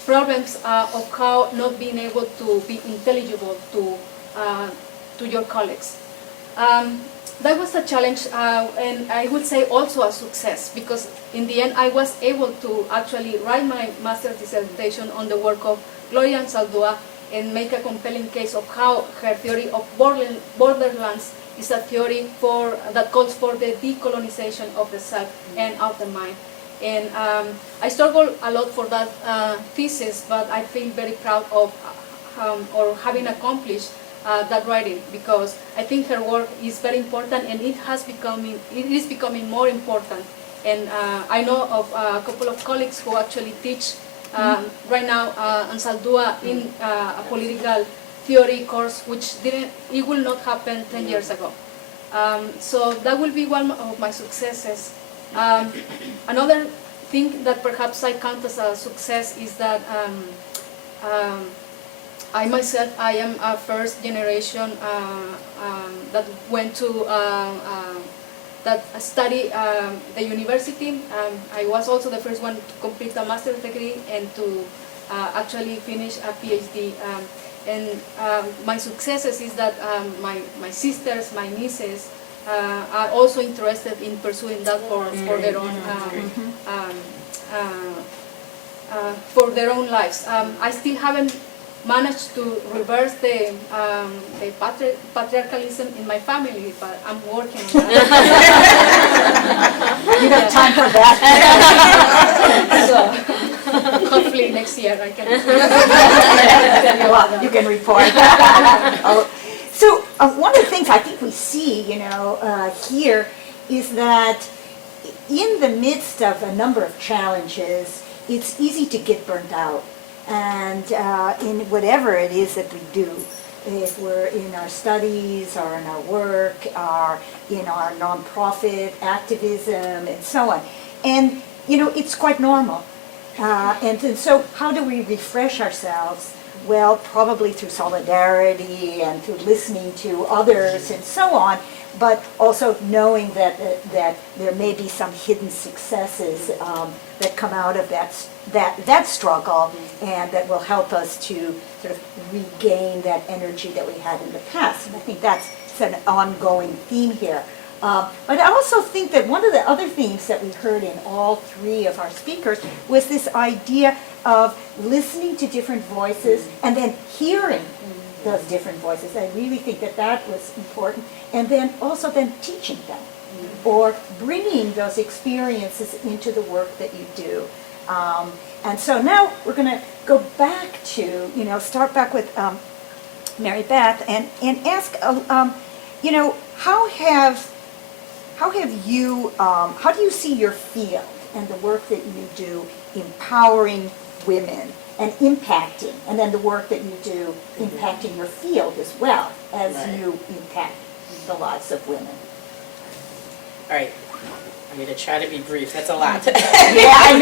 problems of how not being able to be intelligible to your colleagues. That was a challenge, and I would say also a success, because in the end I was able to actually write my master's dissertation on the work of Gloria Anzaldúa and make a compelling case of how her theory of borderlands is a theory that calls for the decolonization of the self and of the mind. And I struggled a lot for that thesis, but I feel very proud of or having accomplished that writing, because I think her work is very important, and it is becoming more important. And I know of a couple of colleagues who actually teach right now Anzaldúa in a political theory course, which it will not happen 10 years ago. So that will be one of my successes. Another thing that perhaps I count as a success is that I myself, I am a first generation that went to that study the university. I was also the first one to complete a master's degree and to actually finish a PhD. And my successes is that my sisters, my nieces, are also interested in pursuing that for their own lives. I still haven't managed to reverse the patriarchalism in my family, but I'm working on that. You got time for that? So hopefully next year I can. Well, you can report. Oh. So one of the things I think we see, here is that in the midst of a number of challenges, it's easy to get burnt out. And in whatever it is that we do, if we're in our studies or in our work or in our nonprofit activism and so on. And, it's quite normal. And so how do we refresh ourselves? Well, probably through solidarity and through listening to others and so on, but also knowing that there may be some hidden successes that come out of that struggle, and that will help us to sort of regain that energy that we had in the past. And I think that's an ongoing theme here. But I also think that one of the other themes that we heard in all three of our speakers was this idea of listening to different voices and then hearing those different voices. I really think that was important. And then also then teaching them or bringing those experiences into the work that you do. And so now we're going to go back to, start back with Mary Beth and ask, how do you see your field and the work that you do empowering women and impacting, and then the work that you do impacting your field as well as you impact the lives of women? All right. I'm going to try to be brief. That's a lot. Yeah, I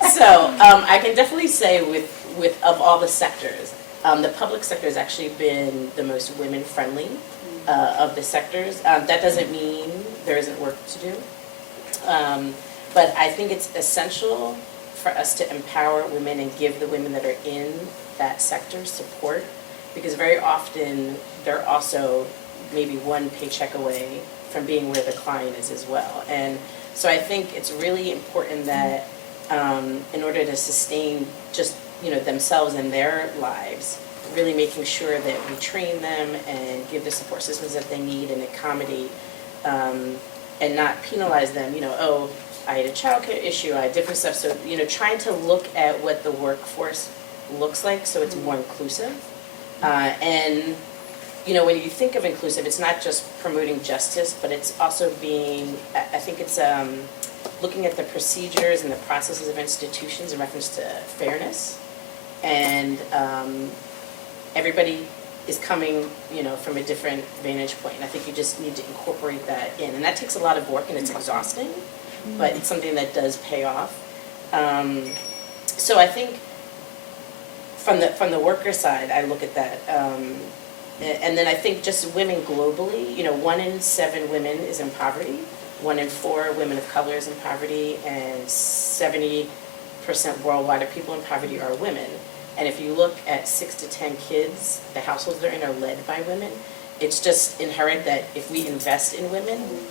know. So I can definitely say with of all the sectors, the public sector has actually been the most women-friendly of the sectors. That doesn't mean there isn't work to do. But I think it's essential for us to empower women and give the women that are in that sector support, because very often they're also maybe one paycheck away from being where the client is as well. And so I think it's really important that in order to sustain just themselves and their lives, really making sure that we train them and give the support systems that they need and accommodate and not penalize them, I had a childcare issue, I had different stuff. So, trying to look at what the workforce looks like so it's more inclusive. And when you think of inclusive, it's not just promoting justice, but it's also I think it's looking at the procedures and the processes of institutions in reference to fairness. And everybody is coming, from a different vantage point. And I think you just need to incorporate that in. And that takes a lot of work and it's exhausting, but it's something that does pay off. So I think from the worker side, I look at that. And then I think just women globally, 1 in 7 women is in poverty, 1 in 4 women of color is in poverty, and 70% worldwide of people in poverty are women. And if you look at 6 to 10 kids, the households they're in are led by women. It's just inherent that if we invest in women,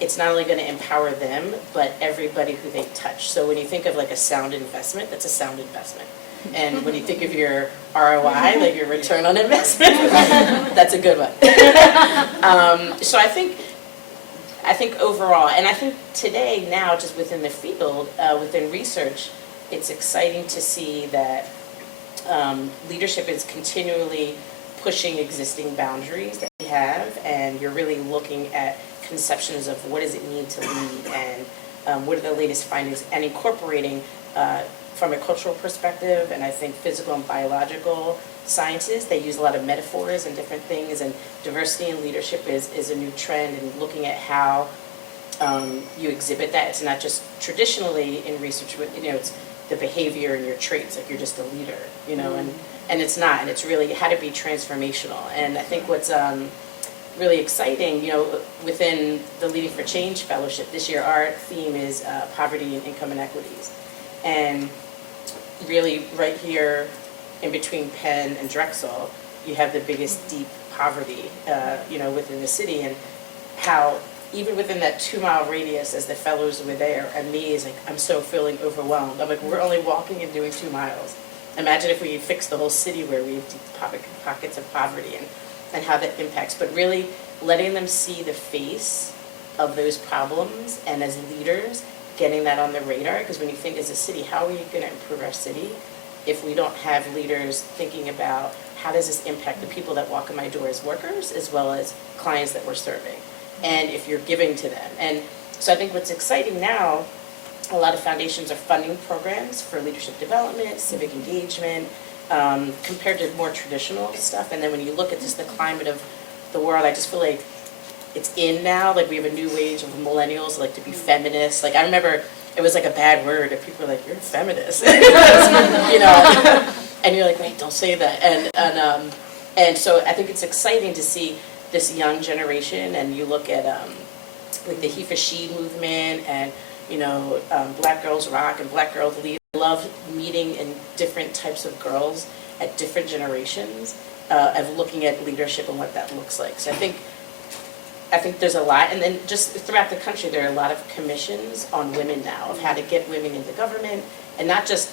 it's not only going to empower them, but everybody who they touch. So when you think of like a sound investment, that's a sound investment. And when you think of your ROI, like your return on investment, that's a good one. So I think overall, and I think today now, just within the field, within research, it's exciting to see that leadership is continually pushing existing boundaries that we have, and you're really looking at conceptions of what does it mean to lead, and what are the latest findings, and incorporating from a cultural perspective, and I think physical and biological sciences, they use a lot of metaphors and different things, and diversity in leadership is a new trend, and looking at how you exhibit that. It's not just traditionally in research, it's the behavior and your traits, like you're just a leader, and it's not, and it's really how to be transformational. And I think what's really exciting, within the Leading for Change Fellowship this year, our theme is poverty and income inequities. And really right here in between Penn and Drexel, you have the biggest deep poverty, within the city, and how even within that 2-mile radius, as the fellows were there, and me is like, I'm so feeling overwhelmed. I'm like, we're only walking and doing 2 miles. Imagine if we fixed the whole city where we have deep pockets of poverty, and how that impacts. But really letting them see the face of those problems, and as leaders, getting that on the radar, because when you think as a city, how are we going to improve our city if we don't have leaders thinking about how does this impact the people that walk in my door as workers as well as clients that we're serving, and if you're giving to them. And so I think what's exciting now, a lot of foundations are funding programs for leadership development, civic engagement, compared to more traditional stuff. And then when you look at just the climate of the world, I just feel like it's in now, like we have a new wave of millennials, like to be feminists. Like I remember it was like a bad word, and people were like, "You're a feminist," and you're like, "Wait, don't say that." And so I think it's exciting to see this young generation, and you look at like the He for She movement, and Black Girls Rock and Black Girls Lead. I love meeting in different types of girls at different generations of looking at leadership and what that looks like. So I think there's a lot, and then just throughout the country, there are a lot of commissions on women now of how to get women into government, and not just,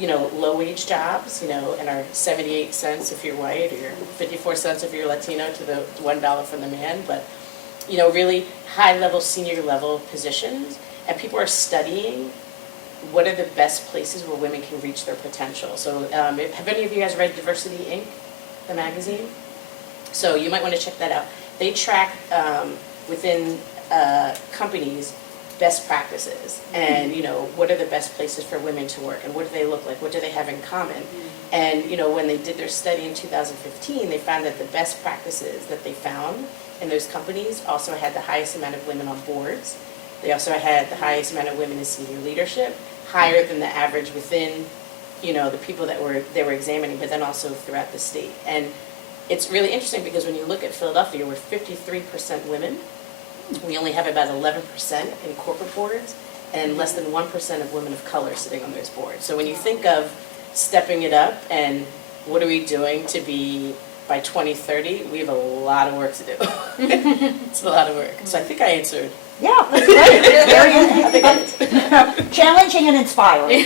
low-wage jobs, and our 78 cents if you're white, or your 54 cents if you're Latino, to the $1 from the man, but, really high-level, senior-level positions, and people are studying what are the best places where women can reach their potential. So have any of you guys read Diversity, Inc., the magazine? So you might want to check that out. They track within companies best practices, and what are the best places for women to work, and what do they look like, what do they have in common. And when they did their study in 2015, they found that the best practices that they found in those companies also had the highest amount of women on boards. They also had the highest amount of women in senior leadership, higher than the average within the people that they were examining, but then also throughout the state. And it's really interesting because when you look at Philadelphia, we're 53% women. We only have about 11% in corporate boards, and less than 1% of women of color sitting on those boards. So when you think of stepping it up and what are we doing to be, by 2030, we have a lot of work to do. It's a lot of work. So I think I answered. Yeah, that's great. Very challenging and inspiring.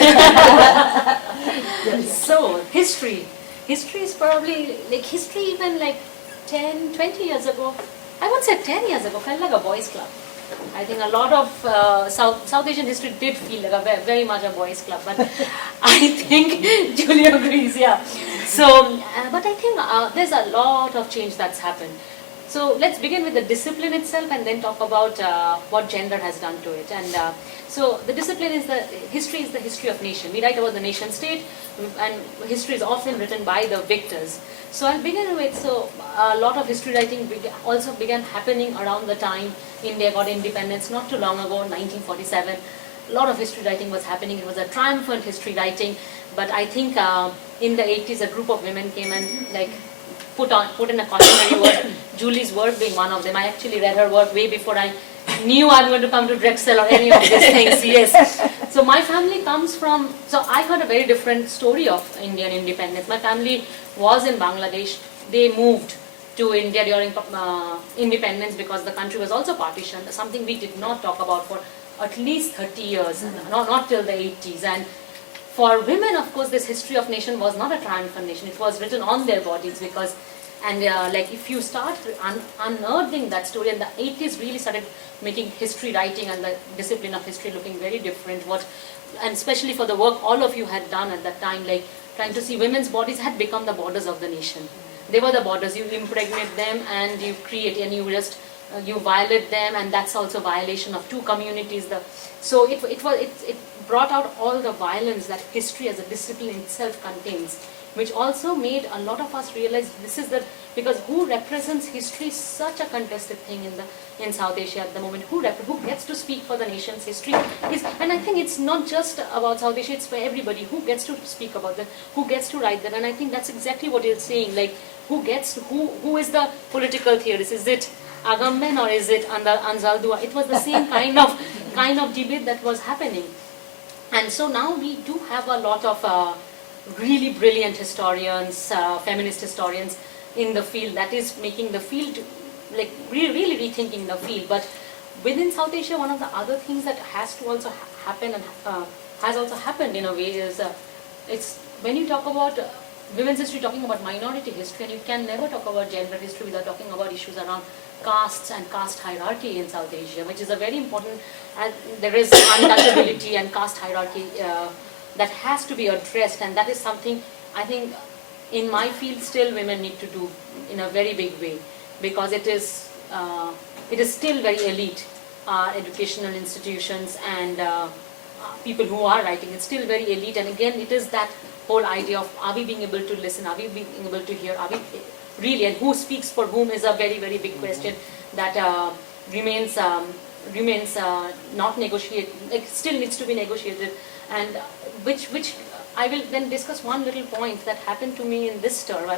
So, history. History is probably, history even 10, 20 years ago, I would say 10 years ago, felt like a boys' club. I think a lot of South Asian history did feel like a very much a boys' club, but I think Julia agrees, yeah. So, but I think there's a lot of change that's happened. So let's begin with the discipline itself and then talk about what gender has done to it. And so the discipline is the history of nation. We write about the nation state, and history is often written by the victors. So I'll begin with, so a lot of history writing also began happening around the time India got independence, not too long ago, 1947. A lot of history writing was happening. It was a triumphant history writing. But I think in the 80s, a group of women came and like put in a cautionary word, Julie's work being one of them. I actually read her work way before I knew I'm going to come to Drexel or any of these things, yes. So my family comes from, so I heard a very different story of Indian independence. My family was in Bangladesh. They moved to India during independence because the country was also partitioned, something we did not talk about for at least 30 years, not till the 80s. And for women, of course, this history of nation was not a triumphant nation. It was written on their bodies because, and like if you start unearthing that story, and the 80s really started making history writing and the discipline of history looking very different. And especially for the work all of you had done at that time, like trying to see women's bodies had become the borders of the nation. They were the borders. You impregnate them and you create, and you just you violate them, and that's also violation of two communities. So it brought out all the violence that history as a discipline itself contains, which also made a lot of us realize this is because who represents history is such a contested thing in South Asia at the moment. Who gets to speak for the nation's history and I think it's not just about South Asia, it's for everybody. Who gets to speak about that? Who gets to write that? And I think that's exactly what you're saying. Like who is the political theorist? Is it Agamben or is it Anzaldúa? It was the same kind of debate that was happening. And so now we do have a lot of really brilliant historians, feminist historians in the field that is making the field, like really rethinking the field. But within South Asia, one of the other things that has to also happen and has also happened in a way is it's when you talk about women's history, talking about minority history, and you can never talk about gender history without talking about issues around castes and caste hierarchy in South Asia, which is a very important, there is untouchability and caste hierarchy that has to be addressed, and that is something I think in my field still women need to do in a very big way, because it is still very elite, educational institutions and people who are writing, it's still very elite. And again, it is that whole idea of are we being able to listen, are we being able to hear, are we really, and who speaks for whom is a very, very big question that remains not negotiated, like still needs to be negotiated, and which I will then discuss one little point that happened to me in this term.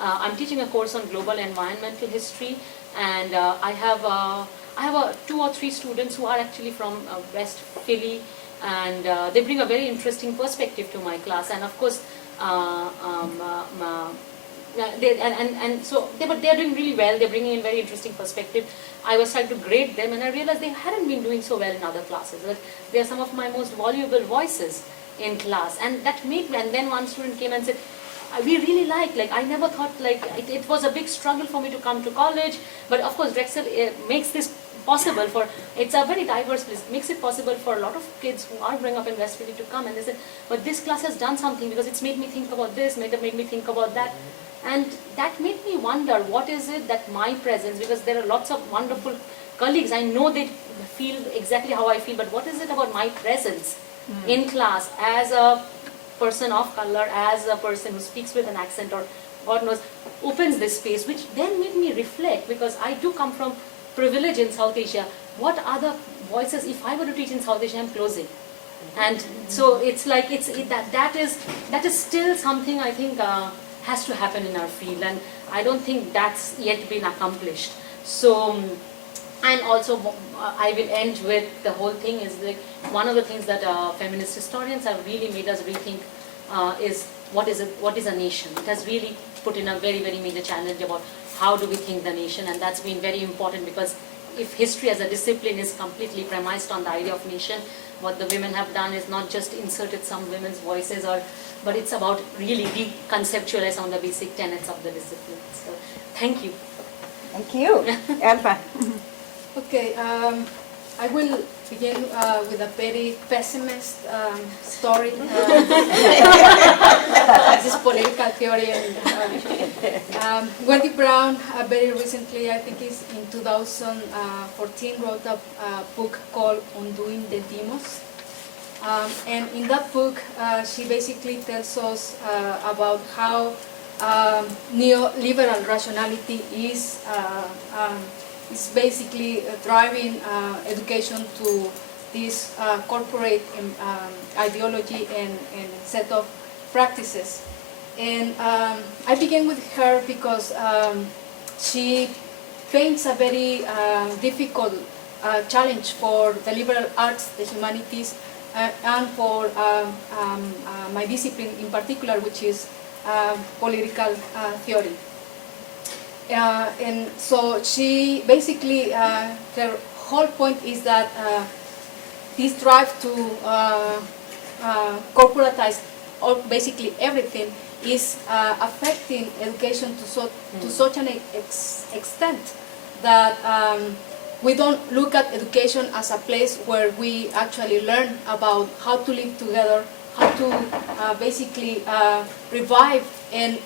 I'm teaching a course on global environmental history, and I have 2 or 3 students who are actually from West Philly, and they bring a very interesting perspective to my class. And of course, so they're doing really well. They're bringing in very interesting perspective. I was trying to grade them, and I realized they hadn't been doing so well in other classes. But they are some of my most valuable voices in class, and that made me. And then one student came and said, "We really like I never thought it was a big struggle for me to come to college, but of course Drexel makes this possible for. It's a very diverse place. It makes it possible for a lot of kids who are growing up in West Philly to come." And they said, "But this class has done something because it's made me think about this, made me think about that." And that made me wonder, what is it that my presence, because there are lots of wonderful colleagues, I know they feel exactly how I feel, but what is it about my presence in class as a person of color, as a person who speaks with an accent or God knows, opens this space, which then made me reflect, because I do come from privilege in South Asia. What other voices, if I were to teach in South Asia, I'm closing. And so it's like, that is still something I think has to happen in our field, and I don't think that's yet been accomplished. So, and also I will end with the whole thing is like one of the things that feminist historians have really made us rethink is what is a nation. It has really put in a very, very major challenge about how do we think the nation, and that's been very important, because if history as a discipline is completely premised on the idea of nation, what the women have done is not just inserted some women's voices, but it's about really reconceptualize some of the basic tenets of the discipline. So, thank you. Thank you. Elba. Okay, I will begin with a very pessimist story. This is political theory. And Wendy Brown, very recently, I think it's in 2014, wrote a book called Undoing the Demos. And in that book, she basically tells us about how neoliberal rationality is basically driving education to this corporate ideology and set of practices. And I began with her because she paints a very difficult challenge for the liberal arts, the humanities, and for my discipline in particular, which is political theory. And so she basically, her whole point is that this drive to corporatize basically everything is affecting education to such an extent that we don't look at education as a place where we actually learn about how to live together, how to basically revive and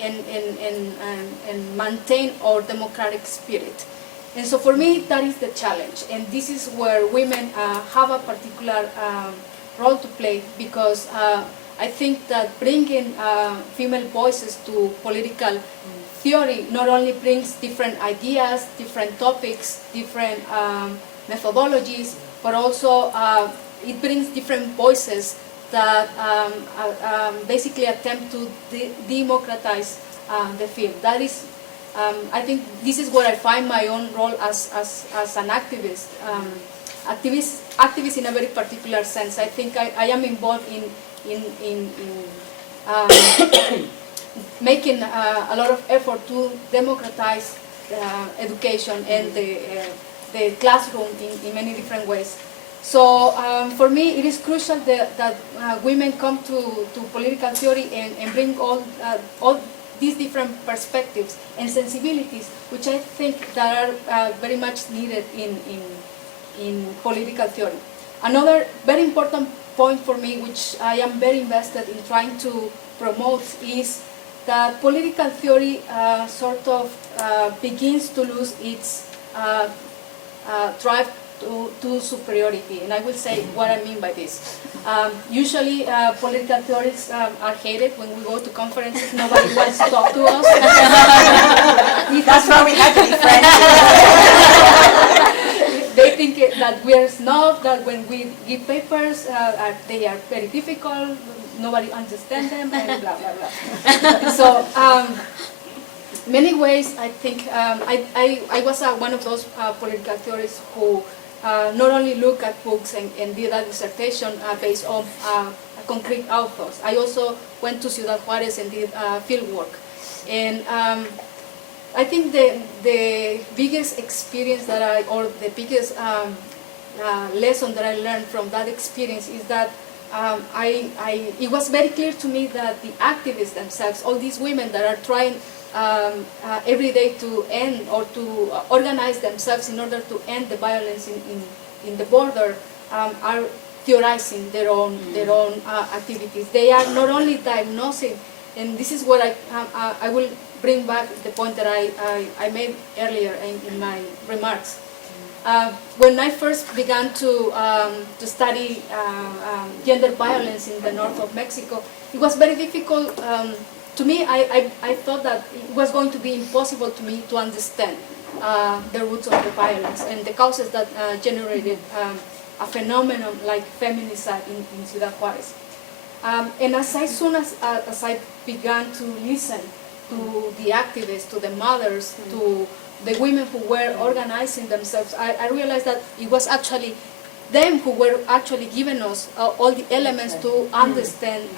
maintain our democratic spirit. And so for me, that is the challenge. And this is where women have a particular role to play, because I think that bringing female voices to political theory not only brings different ideas, different topics, different methodologies, but also it brings different voices that basically attempt to democratize the field. That is, I think this is where I find my own role as an activist. Activist in a very particular sense. I think I am involved in making a lot of effort to democratize education and the classroom in many different ways. So for me, it is crucial that women come to political theory and bring all these different perspectives and sensibilities, which I think that are very much needed in political theory. Another very important point for me, which I am very invested in trying to promote, is that political theory sort of begins to lose its drive to superiority. And I will say what I mean by this. Usually political theories are hated. When we go to conferences, nobody wants to talk to us. That's why we have to be friends. They think that we are snob, that when we give papers, they are very difficult, nobody understands them, and blah, blah, blah. So, many ways, I think, I was one of those political theorists who not only look at books and did a dissertation based on concrete authors. I also went to Ciudad Juarez and did field work. And I think the biggest experience that the biggest lesson that I learned from that experience is that it was very clear to me that the activists themselves, all these women that are trying every day to end or to organize themselves in order to end the violence in the border, are theorizing their own activities. They are not only diagnosing, and this is what I will bring back the point that I made earlier in my remarks. When I first began to study gender violence in the north of Mexico, it was very difficult to me. I thought that it was going to be impossible to me to understand the roots of the violence and the causes that generated a phenomenon like feminicide in Ciudad Juarez. And as soon as I began to listen to the activists, to the mothers, to the women who were organizing themselves, I realized that it was actually them who were actually giving us all the elements to understand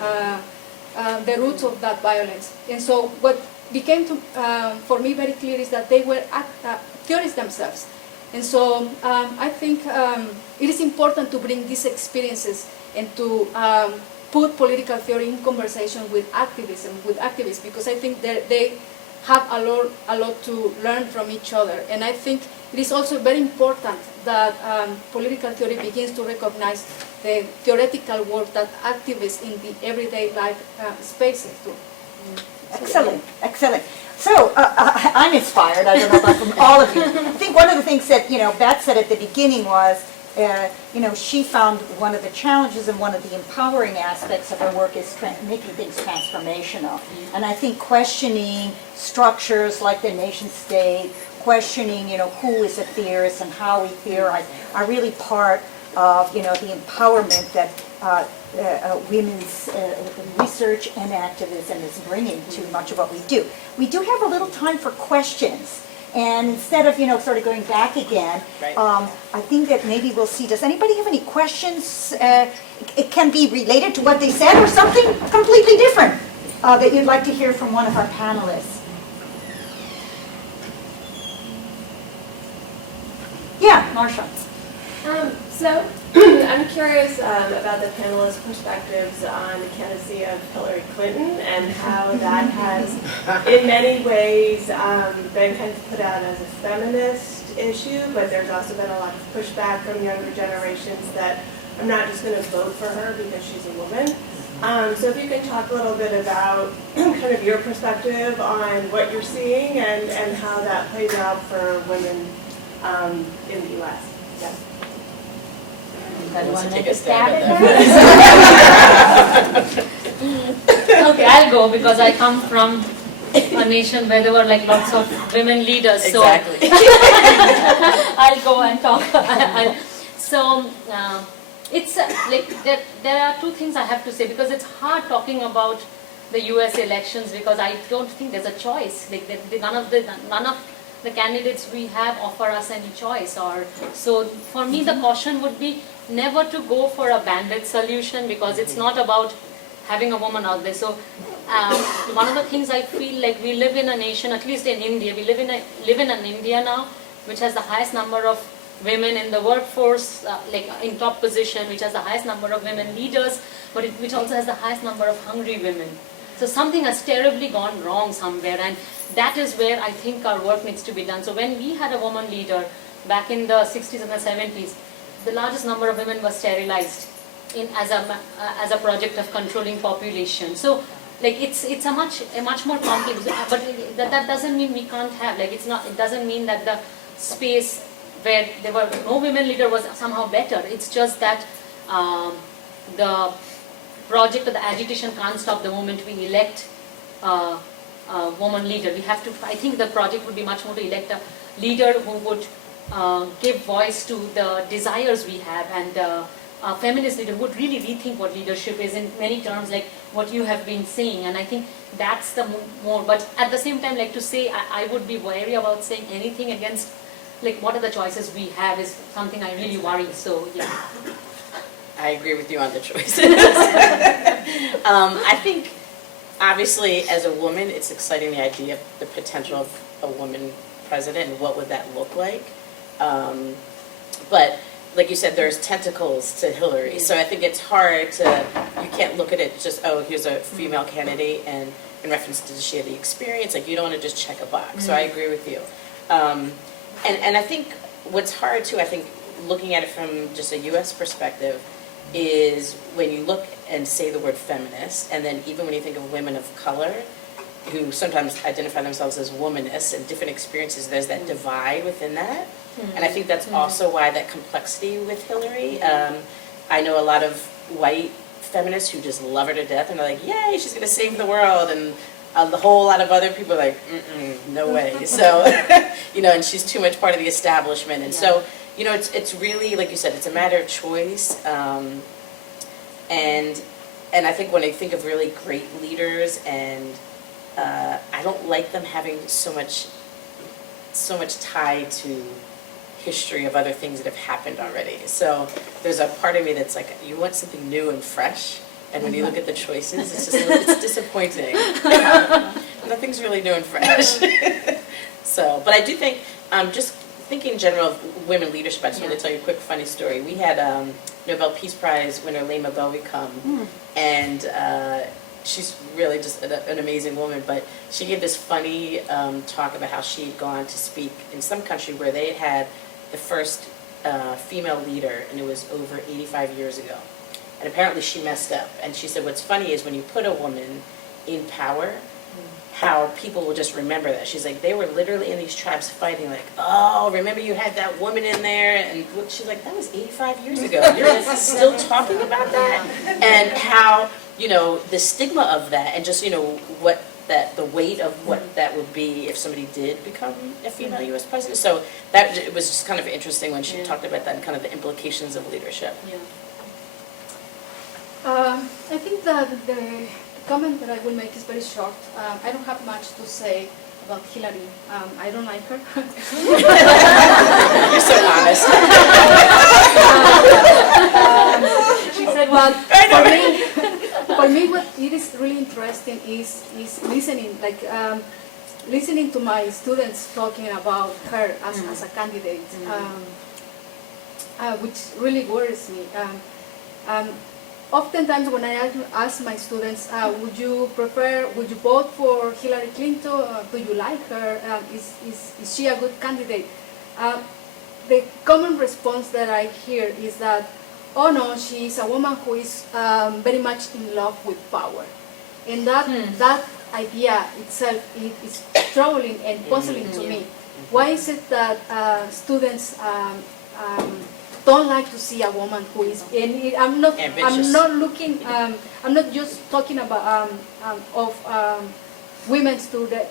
the roots of that violence. And so what became for me very clear is that they were theorists themselves. And so I think it is important to bring these experiences and to put political theory in conversation with activism, with activists, because I think they have a lot to learn from each other. And I think it is also very important that political theory begins to recognize the theoretical work that activists in the everyday life spaces do. Excellent, excellent. So I'm inspired, I don't know about from all of you. I think one of the things that, Beth said at the beginning was, she found one of the challenges and one of the empowering aspects of her work is making things transformational. And I think questioning structures like the nation state, questioning, who is a theorist and how we theorize, are really part of, the empowerment that women's research and activism is bringing to much of what we do. We do have a little time for questions. And instead of, sort of going back again, Right. I think that maybe we'll see, does anybody have any questions? It can be related to what they said or something completely different that you'd like to hear from one of our panelists. Yeah, Marsha. So I'm curious about the panelists' perspectives on the candidacy of Hillary Clinton and how that has, in many ways, been kind of put out as a feminist issue, but there's also been a lot of pushback from younger generations that I'm not just going to vote for her because she's a woman. So if you can talk a little bit about kind of your perspective on what you're seeing and how that plays out for women in the U.S. Yes. Let's take a stab at that. Okay, I'll go because I come from a nation where there were like lots of women leaders. So Exactly. I'll go and talk. It's like there are two things I have to say because it's hard talking about the U.S. elections because I don't think there's a choice. Like none of the candidates we have offer us any choice. So for me, the caution would be never to go for a bandit solution because it's not about having a woman out there. So one of the things I feel like we live in a nation, at least in India, we live in an India now, which has the highest number of women in the workforce, like in top position, which has the highest number of women leaders, but which also has the highest number of hungry women. So something has terribly gone wrong somewhere, and that is where I think our work needs to be done. So when we had a woman leader back in the 60s and the 70s, the largest number of women were sterilized as a project of controlling population. So like it's a much more complex, but that doesn't mean we can't have, like it doesn't mean that the space where there were no women leader was somehow better. It's just that the project or the agitation can't stop the moment we elect a woman leader. We have to, I think the project would be much more to elect a leader who would give voice to the desires we have, and a feminist leader would really rethink what leadership is in many terms, like what you have been saying. And I think that's the more, but at the same time, like to say, I would be wary about saying anything against, like what are the choices we have is something I really worry. So yeah. I agree with you on the choices. I think, obviously, as a woman, it's exciting the idea of the potential of a woman president and what would that look like. But like you said, there's tentacles to Hillary, so I think it's hard to, you can't look at it just, oh, here's a female candidate, and in reference to does she have the experience, like you don't want to just check a box. So I agree with you. And I think what's hard too, I think looking at it from just a U.S. perspective, is when you look and say the word feminist, and then even when you think of women of color, who sometimes identify themselves as womanists and different experiences, there's that divide within that. And I think that's also why that complexity with Hillary. I know a lot of white feminists who just love her to death and are like, yay, she's going to save the world. And a whole lot of other people are like, no way. So, and she's too much part of the establishment. And so, it's really, like you said, it's a matter of choice. And I think when I think of really great leaders, and I don't like them having so much tied to history of other things that have happened already. So there's a part of me that's like, you want something new and fresh, and when you look at the choices, it's just it's disappointing. Nothing's really new and fresh. So, but I do think, just thinking in general of women leadership, I just want to tell you a quick funny story. We had Nobel Peace Prize winner Lema Bowie come, and she's really just an amazing woman, but she gave this funny talk about how she had gone to speak in some country where they had the first female leader, and it was over 85 years ago. And apparently she messed up. And she said what's funny is when you put a woman in power, how people will just remember that. She's like, they were literally in these tribes fighting, like, oh, remember you had that woman in there? And she's like, that was 85 years ago. You're still talking about that? And how, you know, the stigma of that, and just, you know, what that, the weight of what that would be if somebody did become a female U.S. president. So that, it was just kind of interesting when she talked about that and kind of the implications of leadership. Yeah. I think that the comment that I will make is very short. I don't have much to say about Hillary. I don't like her. You're so honest. She said, But for me, what it is really interesting is listening, like listening to my students talking about her as a candidate, which really worries me. Oftentimes when I ask my students, would you vote for Hillary Clinton? Do you like her? Is she a good candidate? The common response that I hear is that, oh no, she is a woman who is very much in love with power. And that idea itself is troubling and puzzling to me. Why is it that students don't like to see a woman who is, and I'm not just talking about women students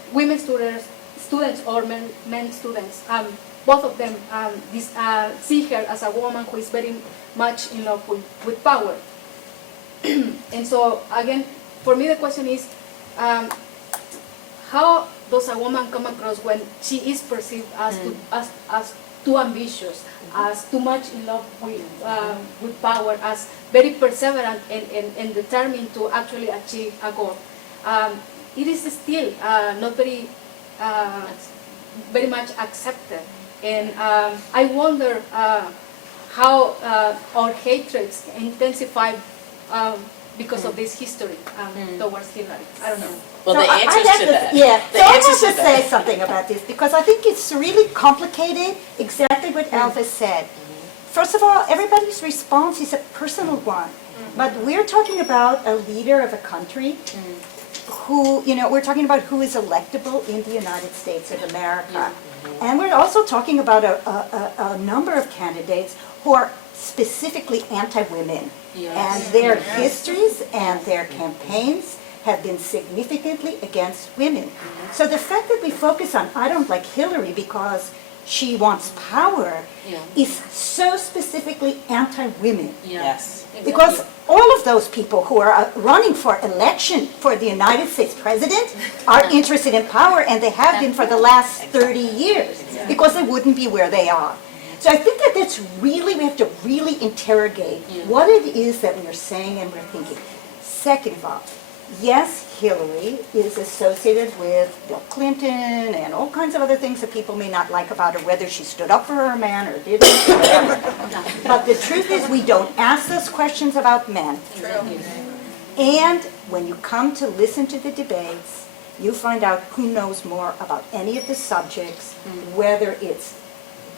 or men students. Both of them see her as a woman who is very much in love with power. And so again, for me the question is, how does a woman come across when she is perceived as too ambitious, as too much in love with power, as very perseverant and determined to actually achieve a goal? It is still not very much accepted. And I wonder how our hatreds intensify because of this history towards Hillary. I don't know. Well, So the I'd answers have to that. Yeah, The so I answers have to to say that. something about this, because I think it's really complicated, exactly what Elvis said. First of all, everybody's response is a personal one. But we're talking about a leader of a country who, you know, we're talking about who is electable in the United States of America. And we're also talking about a number of candidates who are specifically anti-women. And their histories and their campaigns have been significantly against women. So the fact that we focus on, I don't like Hillary because she wants power, is so specifically anti-women. Yes. Because all of those people who are running for election for the United States president are interested in power, and they have been for the last 30 years, because they wouldn't be where they are. So I think that that's really, we have to really interrogate what it is that we're saying and we're thinking. Second of all, yes, Hillary is associated with Bill Clinton and all kinds of other things that people may not like about her, whether she stood up for her man or didn't, whatever. But the truth is, we don't ask those questions about men. And when you come to listen to the debates, you find out who knows more about any of the subjects, whether it's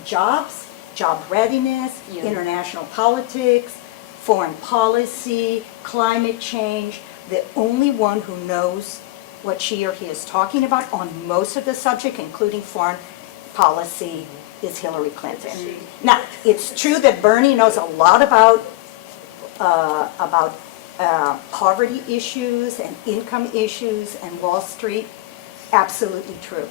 jobs, job readiness, international politics, foreign policy, climate change. The only one who knows what she or he is talking about on most of the subject, including foreign policy, is Hillary Clinton. Now, it's true that Bernie knows a lot about poverty issues and income issues and Wall Street. Absolutely true.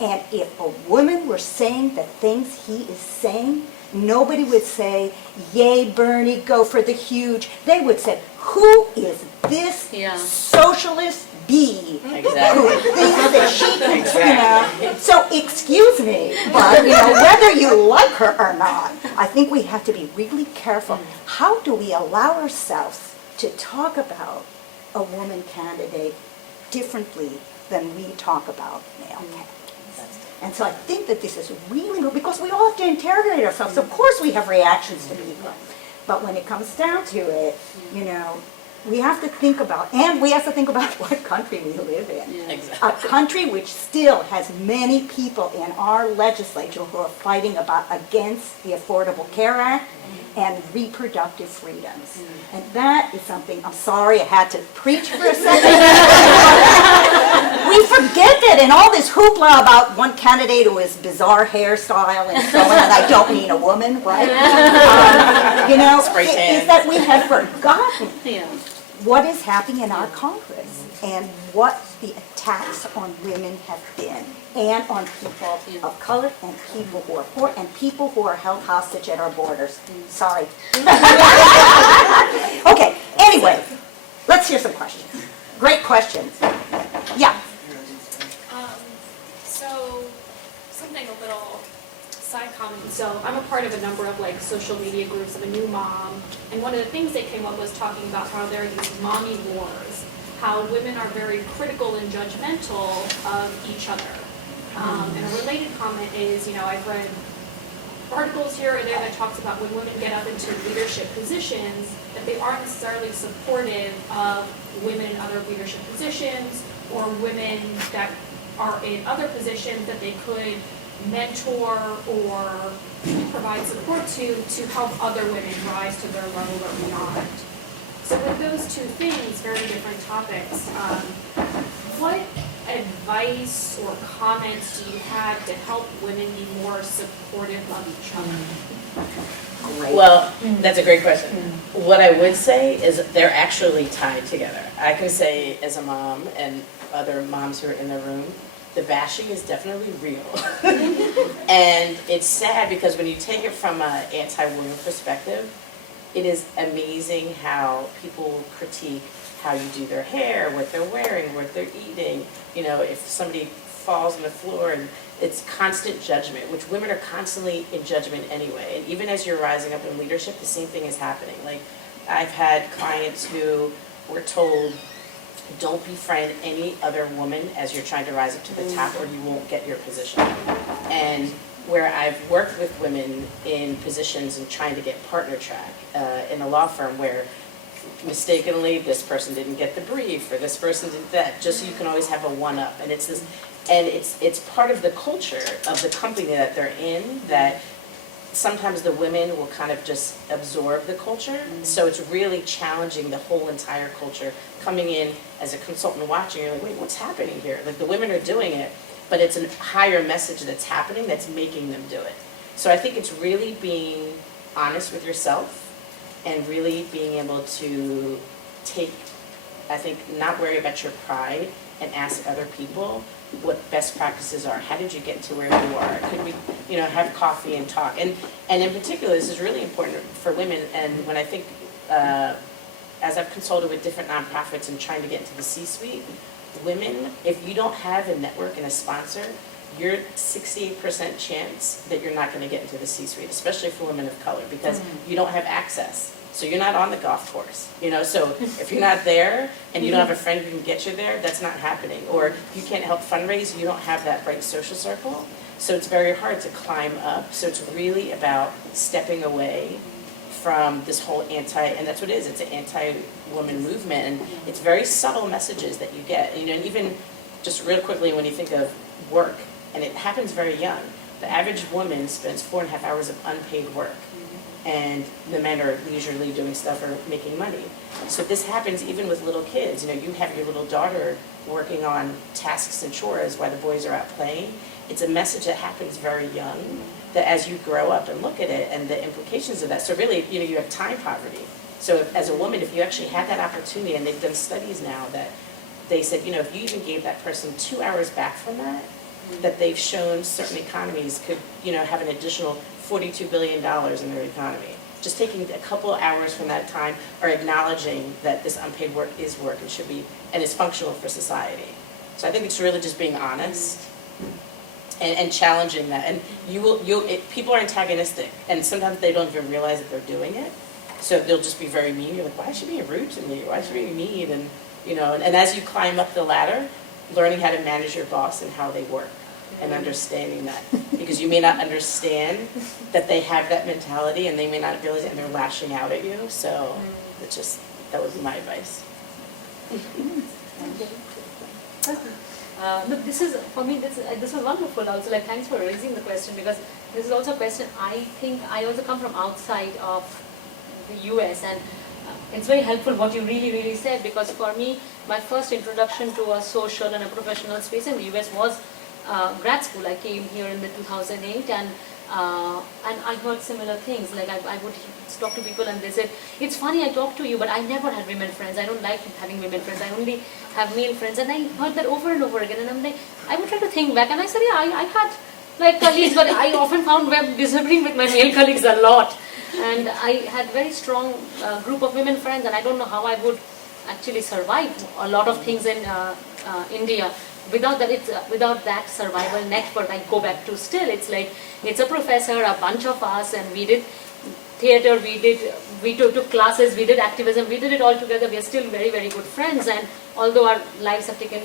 And if a woman were saying the things he is saying, nobody would say, yay, Bernie, go for the huge. They would say, who is this socialist bee Exactly. who thinks that she can, you know? So excuse me, but you know, whether you like her or not, I think we have to be really careful. How do we allow ourselves to talk about a woman candidate differently than we talk about male candidates? And so I think that this is really, because we all have to interrogate ourselves. Of course we have reactions to people. But when it comes down to it, you know, we have to think about, and we have to think about what country we live in. Exactly. A country which still has many people in our legislature who are fighting against the Affordable Care Act and reproductive freedoms. And that is something, I'm sorry I had to preach for a second. We forget that in all this hoopla about one candidate who has bizarre hairstyle and so on, and I don't mean a woman, right? You know, Spray tan. is that we have forgotten Yeah. what is happening in our Congress and what the attacks on women have been, and on people of color, and people who are poor, and people who are held hostage at our borders. Sorry. Okay, anyway, let's hear some questions. Great questions. Yeah. So, something a little side comment. So, I'm a part of a number of like social media groups. I'm a new mom, and one of the things they came up was talking about how there are these mommy wars, how women are very critical and judgmental of each other. And a related comment is, you know, I've read articles here or there that talks about when women get up into leadership positions, that they aren't necessarily supportive of women in other leadership positions, or women that are in other positions that they could mentor or provide support to help other women rise to their level or beyond. So with those two things, very different topics, what advice or comments do you have to help women be more supportive of each other? Great. Well, that's a great question. What I would say is they're actually tied together. I can say as a mom and other moms who are in the room, the bashing is definitely real. And it's sad because when you take it from an anti-woman perspective, it is amazing how people critique how you do their hair, what they're wearing, what they're eating. You know, if somebody falls on the floor, and it's constant judgment, which women are constantly in judgment anyway. And even as you're rising up in leadership, the same thing is happening. Like, I've had clients who were told, don't befriend any other woman as you're trying to rise up to the top or you won't get your position. And where I've worked with women in positions and trying to get partner track in a law firm where mistakenly this person didn't get the brief or this person did that, just so you can always have a one-up. And it's this, and it's part of the culture of the company that they're in, that sometimes the women will kind of just absorb the culture. So it's really challenging the whole entire culture. Coming in as a consultant watching, you're like, wait, what's happening here? Like, the women are doing it, but it's a higher message that's happening that's making them do it. So I think it's really being honest with yourself and really being able to take, I think, not worry about your pride and ask other people what best practices are. How did you get to where you are? Could we, you know, have coffee and talk? And in particular, this is really important for women. And when I think, as I've consulted with different nonprofits and trying to get into the C-suite, women, if you don't have a network and a sponsor, you're 68% chance that you're not going to get into the C-suite, especially for women of color, because you don't have access. So you're not on the golf course, you know, so if you're not there and you don't have a friend who can get you there, that's not happening. Or you can't help fundraise, you don't have that right social circle. So it's very hard to climb up. So it's really about stepping away from this whole and that's what it is, it's an anti-woman movement. And it's very subtle messages that you get. You know, and even just real quickly, when you think of work, and it happens very young, the average woman spends 4.5 hours of unpaid work. And the men are leisurely doing stuff or making money. So this happens even with little kids. You know, you have your little daughter working on tasks and chores while the boys are out playing. It's a message that happens very young, that as you grow up and look at it and the implications of that. So really, you know, you have time poverty. So if, as a woman, if you actually had that opportunity, and they've done studies now that they said, you know, if you even gave that person 2 hours back from that, that they've shown certain economies could, you know, have an additional $42 billion in their economy. Just taking a couple of hours from that time, or acknowledging that this unpaid work is work and should be, and is functional for society. So I think it's really just being honest and challenging that. And people are antagonistic, and sometimes they don't even realize that they're doing it. So they'll just be very mean. You're like, why is she being rude to me? Why is she being mean? And, you know, and as you climb up the ladder, learning how to manage your boss and how they work. And understanding that, because you may not understand that they have that mentality, and they may not realize it, and they're lashing out at you. So it's just That was my advice. No, this is, for me, this was wonderful also, like, thanks for raising the question, because this is also a question, I think, I also come from outside of the US, and it's very helpful what you really said, because for me, my first introduction to a social and a professional space in the US was grad school. I came here in the 2008, and I heard similar things, like I would talk to people and they said, it's funny I talk to you, but I never had women friends, I don't like having women friends, I only have male friends, and I heard that over and over again, and I'm like, I would try to think back, and I said, yeah, I had like colleagues, but I often found I'm disagreeing with my male colleagues a lot, and I had very strong group of women friends, and I don't know how I would actually survive a lot of things in India. Without that survival network, I go back to still, it's like, it's a professor, a bunch of us, and we did theater, we took classes, we did activism, we did it all together. We are still very good friends, and although our lives have taken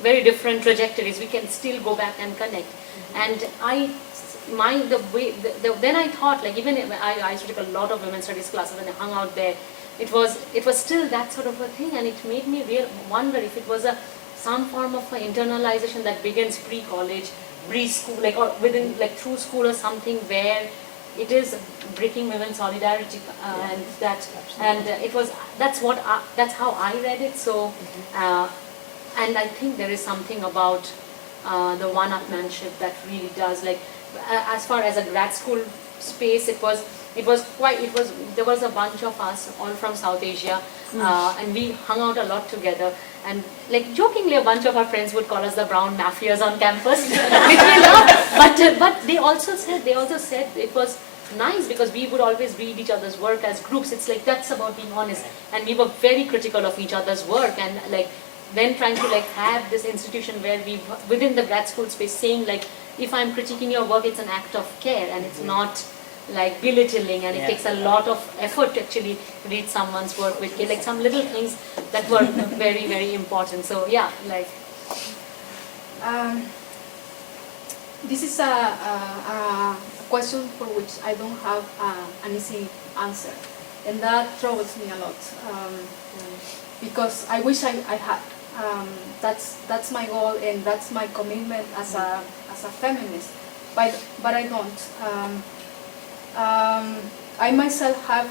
very different trajectories, we can still go back and connect. And then I thought, like, even I used to take a lot of women's studies classes and I hung out there. It was still that sort of a thing, and it made me wonder if it was some form of internalization that begins pre-college, preschool, like, or within, like, through school or something, where it is breaking women's solidarity, and that's how I read it. So, and I think there is something about the one-upmanship that really does, like, as far as a grad school space, there was a bunch of us all from South Asia, and we hung out a lot together, and, like, jokingly, a bunch of our friends would call us the brown mafias on campus, which we love. But they also said it was nice because we would always read each other's work as groups. It's like, that's about being honest, and we were very critical of each other's work, and, like, then trying to, like, have this institution where we, within the grad school space, saying, like, if I'm critiquing your work, it's an act of care, and it's not like belittling, and it takes a lot of effort to actually read someone's work with care, like some little things that were very important. So yeah, like. This is a question for which I don't have an easy answer, and that troubles me a lot, because I wish I had. That's my goal, and that's my commitment as a feminist, but I don't. I myself have,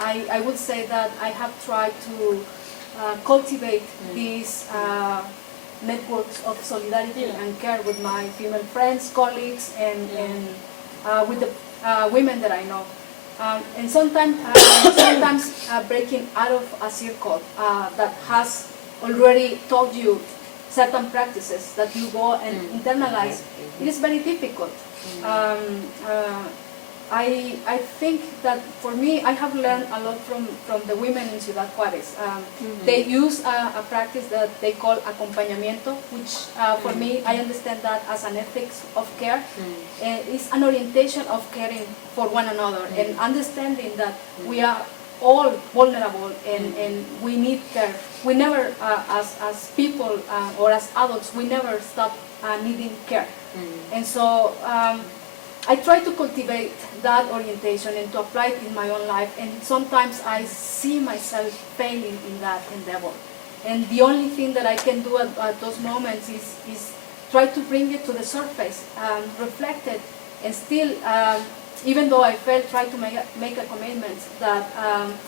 I would say that I have tried to cultivate these networks of solidarity and care with my female friends, colleagues, and with the women that I know. And sometimes breaking out of a circle that has already taught you certain practices that you go and internalize, it is very difficult. I think that for me, I have learned a lot from the women in Ciudad Juárez. They use a practice that they call acompañamiento, which for me, I understand that as an ethics of care. It's an orientation of caring for one another and understanding that we are all vulnerable and we need care. We never, as people or as adults, we never stop needing care. And so I try to cultivate that orientation and to apply it in my own life, and sometimes I see myself failing in that endeavor. And the only thing that I can do at those moments is try to bring it to the surface, reflect it, and still, even though I fail, try to make a commitment that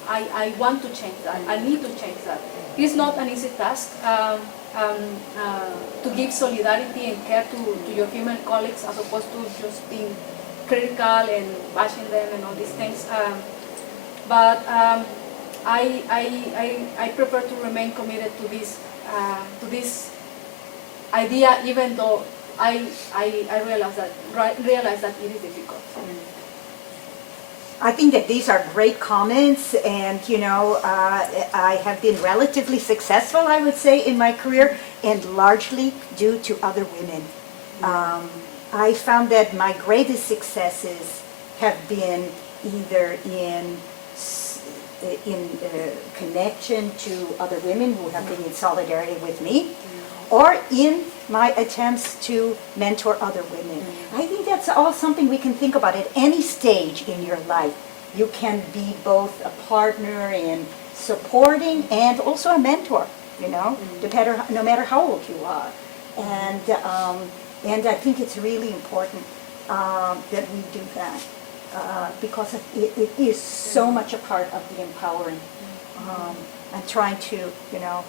I want to change that, I need to change that. It's not an easy task. To give solidarity and care to your female colleagues as opposed to just being critical and bashing them and all these things. But I prefer to remain committed to this idea, even though I realize that it is difficult. I think that these are great comments, and I have been relatively successful, I would say, in my career, and largely due to other women. I found that my greatest successes have been either in connection to other women who have been in solidarity with me, or in my attempts to mentor other women. I think that's all something we can think about at any stage in your life. you can be both a partner in supporting and also a mentor, you know, no matter how old you are. And I think it's really important that we do that because it is so much a part of the empowering and trying to, you know,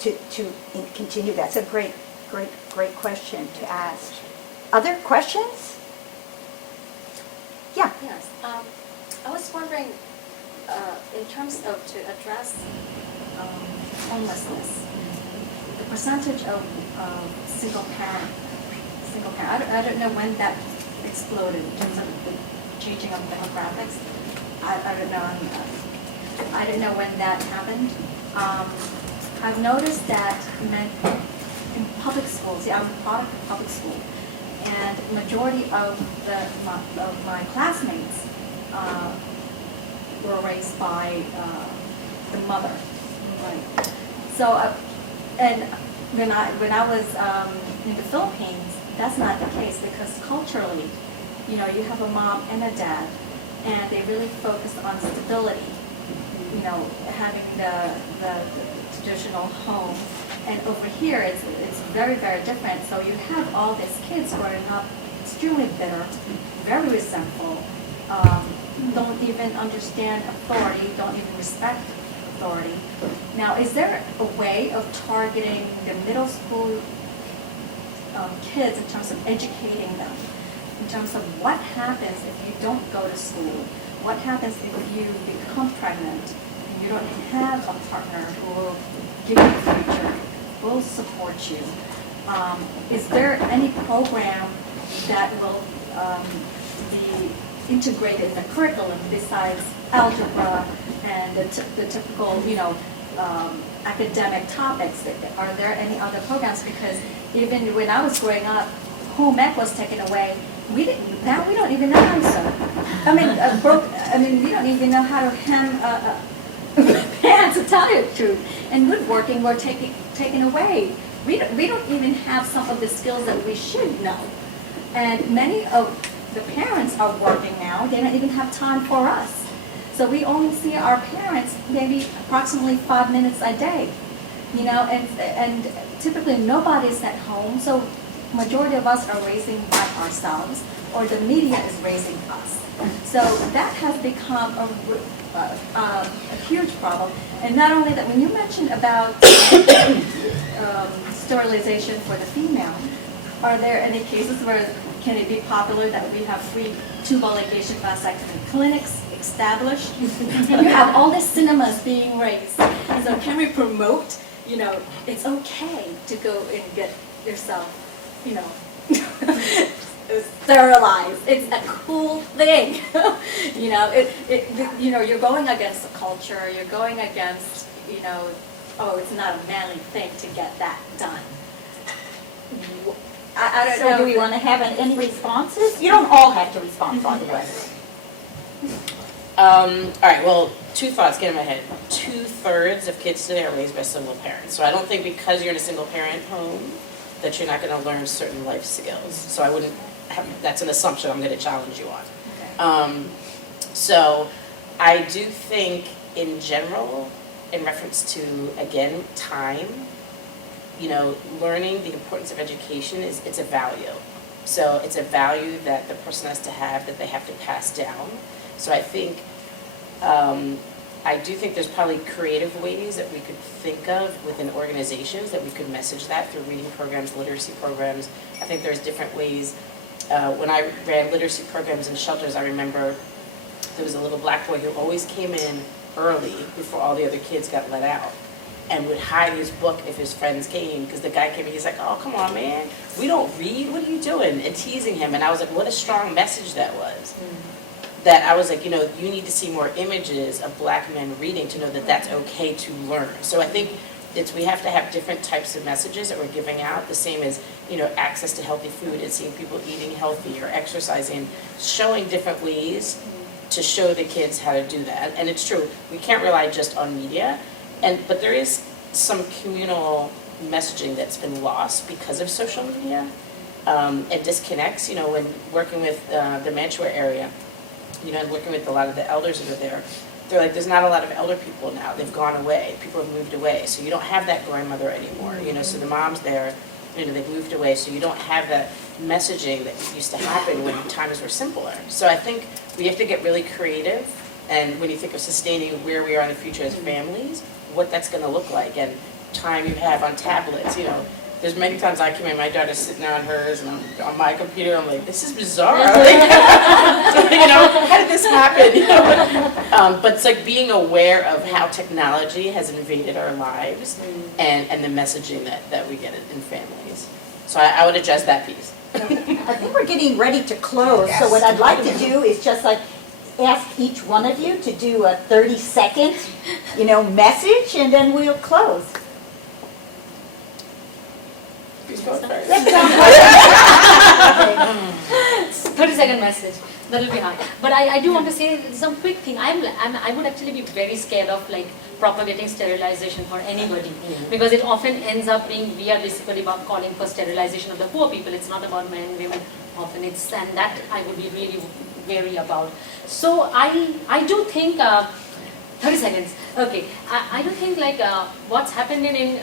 to continue that. It's a great question to ask. Other questions? Yeah. Yes, I was wondering, in terms of to address homelessness, the percentage of single parent, I don't know when that exploded in terms of the changing of demographics. I don't know. I don't know when that happened. I've noticed that in public schools, I'm a product of public school, and the majority of my classmates were raised by the mother. Right. So, and when I was in the Philippines, that's not the case because culturally, you know, you have a mom and a dad, and they really focus on stability. You know, having the traditional home. And over here, it's very, very different. So you have all these kids growing up extremely bitter, very resentful, don't even understand authority, don't even respect authority. Now, is there a way of targeting the middle school kids in terms of educating them, in terms of what happens if you don't go to school? What happens if you become pregnant and you don't have a partner who will give you a future, will support you? Is there any program that will be integrated in the curriculum besides algebra and the typical, you know, academic topics? Are there any other programs? Because even when I was growing up, home ec was taken away. Now we don't even know how to sew. I mean, we don't even know how to hem pants, to tell you the truth. And woodworking were taken away. We don't even have some of the skills that we should know. And many of the parents are working now. They don't even have time for us. So we only see our parents maybe approximately 5 minutes a day. You know, and typically nobody's at home. So majority of us are raising by ourselves, or the media is raising us. So that has become a huge problem. And not only that, when you mentioned about sterilization for the female, are there any cases where can it be popular that we have free tubal ligation vasectomy clinics established? You have all these cinemas being raised. And so can we promote, you know, it's okay to go and get yourself, you know, sterilized. It's a cool thing. You know, you know, you're going against the culture. You're going against, you know, oh, it's not a manly thing to get that done. I don't know. So do we want to have any responses? You don't all have to respond, by the way. All right, well, two thoughts get in my head. 2/3 of kids today are raised by single parents. So I don't think because you're in a single parent home that you're not going to learn certain life skills. So I wouldn't have, that's an assumption I'm going to challenge you on. Okay. So I do think in general, in reference to, again, time, you know, learning the importance of education it's a value. So it's a value that the person has to have, that they have to pass down. So I think, I do think there's probably creative ways that we could think of within organizations that we could message that through reading programs, literacy programs. I think there's different ways. When I ran literacy programs in shelters, I remember there was a little black boy who always came in early before all the other kids got let out and would hide his book if his friends came, because the guy came in, he's like, oh, come on, man, we don't read, what are you doing? And teasing him. And I was like, what a strong message that was. That I was like, you know, you need to see more images of black men reading to know that that's okay to learn. So I think we have to have different types of messages that we're giving out, the same as, you know, access to healthy food and seeing people eating healthy or exercising, showing different ways to show the kids how to do that. And it's true, we can't rely just on media, but there is some communal messaging that's been lost because of social media. It disconnects, you know, when working with the Mantua area, and working with a lot of the elders that are there, they're like, there's not a lot of elder people now. They've gone away. People have moved away. So you don't have that grandmother anymore, so the moms there, they've moved away. So you don't have that messaging that used to happen when times were simpler. So I think we have to get really creative. And when you think of sustaining where we are in the future as families, what that's going to look like, and time you have on tablets, There's many times I come in, my daughter's sitting there on hers, and I'm on my computer, I'm like, this is bizarre. Like, how did this happen? But it's like being aware of how technology has invaded our lives and the messaging that we get in families. So I would address that piece. I think we're getting ready to close, so what I'd like to do is just like ask each one of you to do a 30-second, message, and then we'll close. Who's going first? 30-second message. That'll be hard. But I do want to say some quick thing. I would actually be very scared of propagating sterilization for anybody, because it often ends up being, we are basically about calling for sterilization of the poor people. It's not about men, women. Often and that I would be really wary about. So I do think 30 seconds. Okay. I do think what's happened in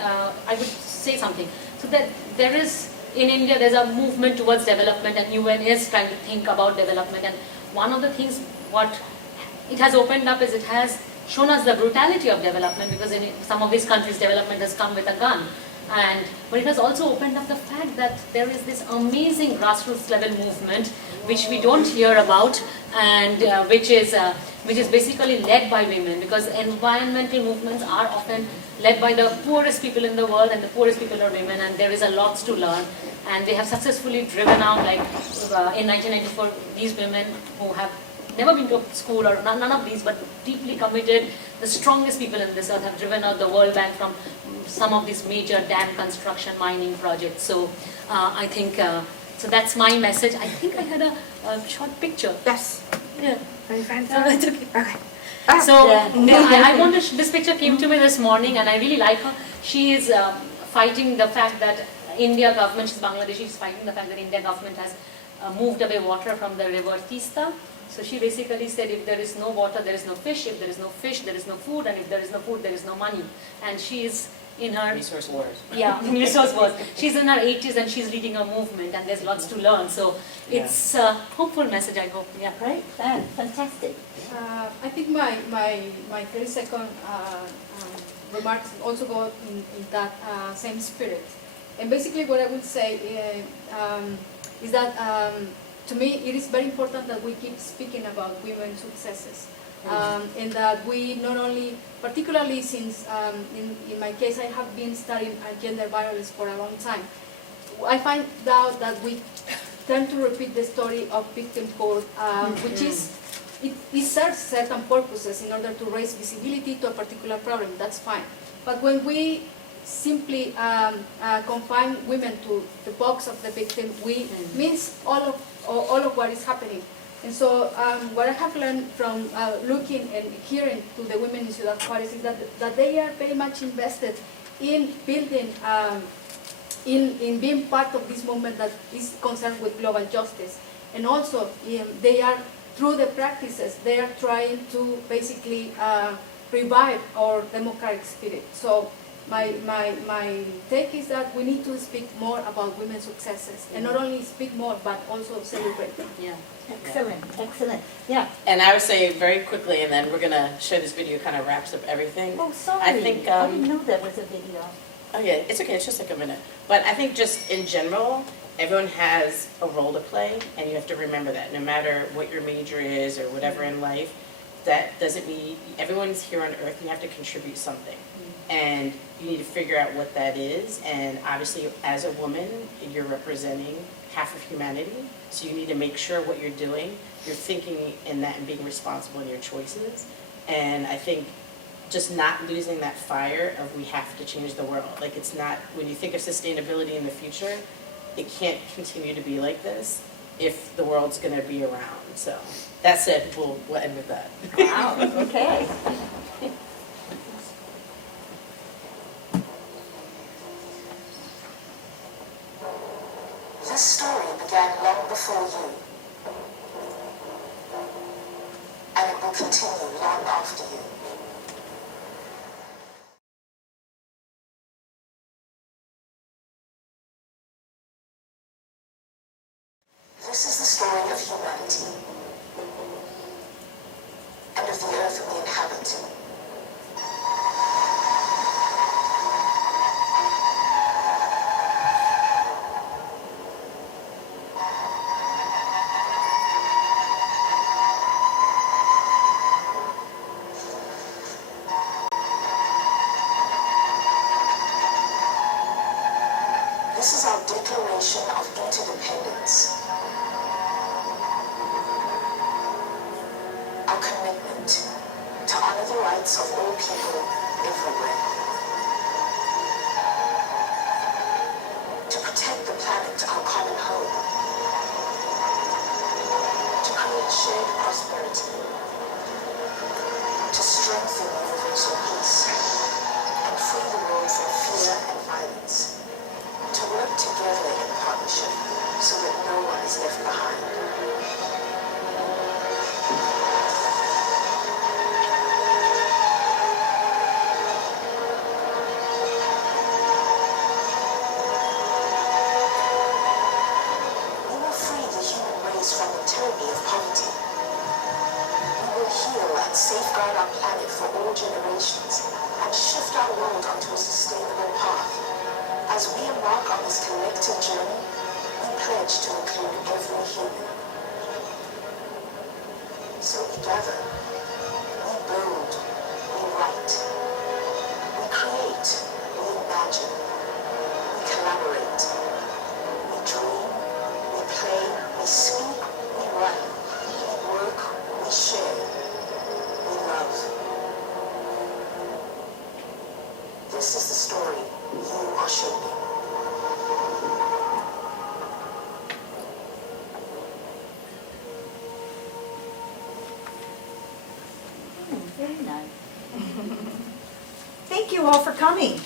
I would say something. So that there is, in India, there's a movement towards development, and UN is trying to think about development. And one of the things what it has opened up is it has shown us the brutality of development, because in some of these countries, development has come with a gun. But it has also opened up the fact that there is this amazing grassroots level movement which we don't hear about, and which is basically led by women, because environmental movements are often led by the poorest people in the world, and the poorest people are women, and there is a lot to learn. And they have successfully driven out, in 1994, these women who have never been to school or none of these, but deeply committed, the strongest people in this earth, have driven out the World Bank from some of these major dam construction, mining projects. So I think, so that's my message. I think I had a short picture. Yes. Yeah. Very fantastic. Okay. So I want to, this picture came to me this morning, and I really like her. She is fighting the fact that India government, she's Bangladeshi, she's fighting the fact that India government has moved away water from the river Tista. So she basically said, if there is no water, there is no fish. If there is no fish, there is no food. And if there is no food, there is no money. And she is in her... Resource wars. Yeah, resource wars. She's in her 80s and she's leading a movement, and there's lots to learn. So it's a hopeful message, I hope. Yeah. Right? Fantastic. I think my 30-second remarks also go in that same spirit. And basically what I would say is that to me it is very important that we keep speaking about women's successes. And that we not only, particularly since in my case I have been studying gender violence for a long time, I find out that we tend to repeat the story of victimhood, which is, it serves certain purposes in order to raise visibility to a particular problem, that's fine. But when we simply confine women to the box of the victim, we miss all of what is happening. And so what I have learned from looking and hearing to the women in Ciudad Juárez is that they are very much invested in building, in being part of this movement that is concerned with global justice. And also they are, through the practices, they are trying to basically revive our democratic spirit. So my take is that we need to speak more about women's successes, and not only speak more, but also celebrate them. Yeah. Excellent, excellent. Yeah. And I would say very quickly, and then we're going to show this video, kind of wraps up everything. Oh, sorry. I think, I didn't know that was a video. Oh yeah, it's okay, it's just like a minute. But I think just in general, everyone has a role to play, and you have to remember that no matter what your major is or whatever in life, that doesn't mean everyone's here on earth, you have to contribute something. And you need to figure out what that is, and obviously as a woman, you're representing half of humanity, so you need to make sure what you're doing, you're thinking in that and being responsible in your choices. And I think just not losing that fire of we have to change the world. Like it's not, when you think of sustainability in the future, it can't continue to be like this if the world's gonna be around. So that said, we'll end with that. Wow, okay. This story began long before you. will continue long after you. This is the story of humanity and of the earth we inhabit. This is our Declaration of Interdependence. Our commitment to honor the rights of all people everywhere. To protect the planet, our common home. To create shared prosperity. To strengthen universal peace. And free the world from fear and violence. To work together in partnership so that no one is left behind. We will free the human race from the tyranny of poverty. We will heal and safeguard our planet for all generations and shift our world onto a sustainable path. As we embark on this collective journey, we pledge to include every human. So we gather, we build, we write, we create, we imagine, we collaborate, we dream, we play, we speak, we run, we work, we share, we love. This is the story you are shaping. Very nice. Thank you all for coming.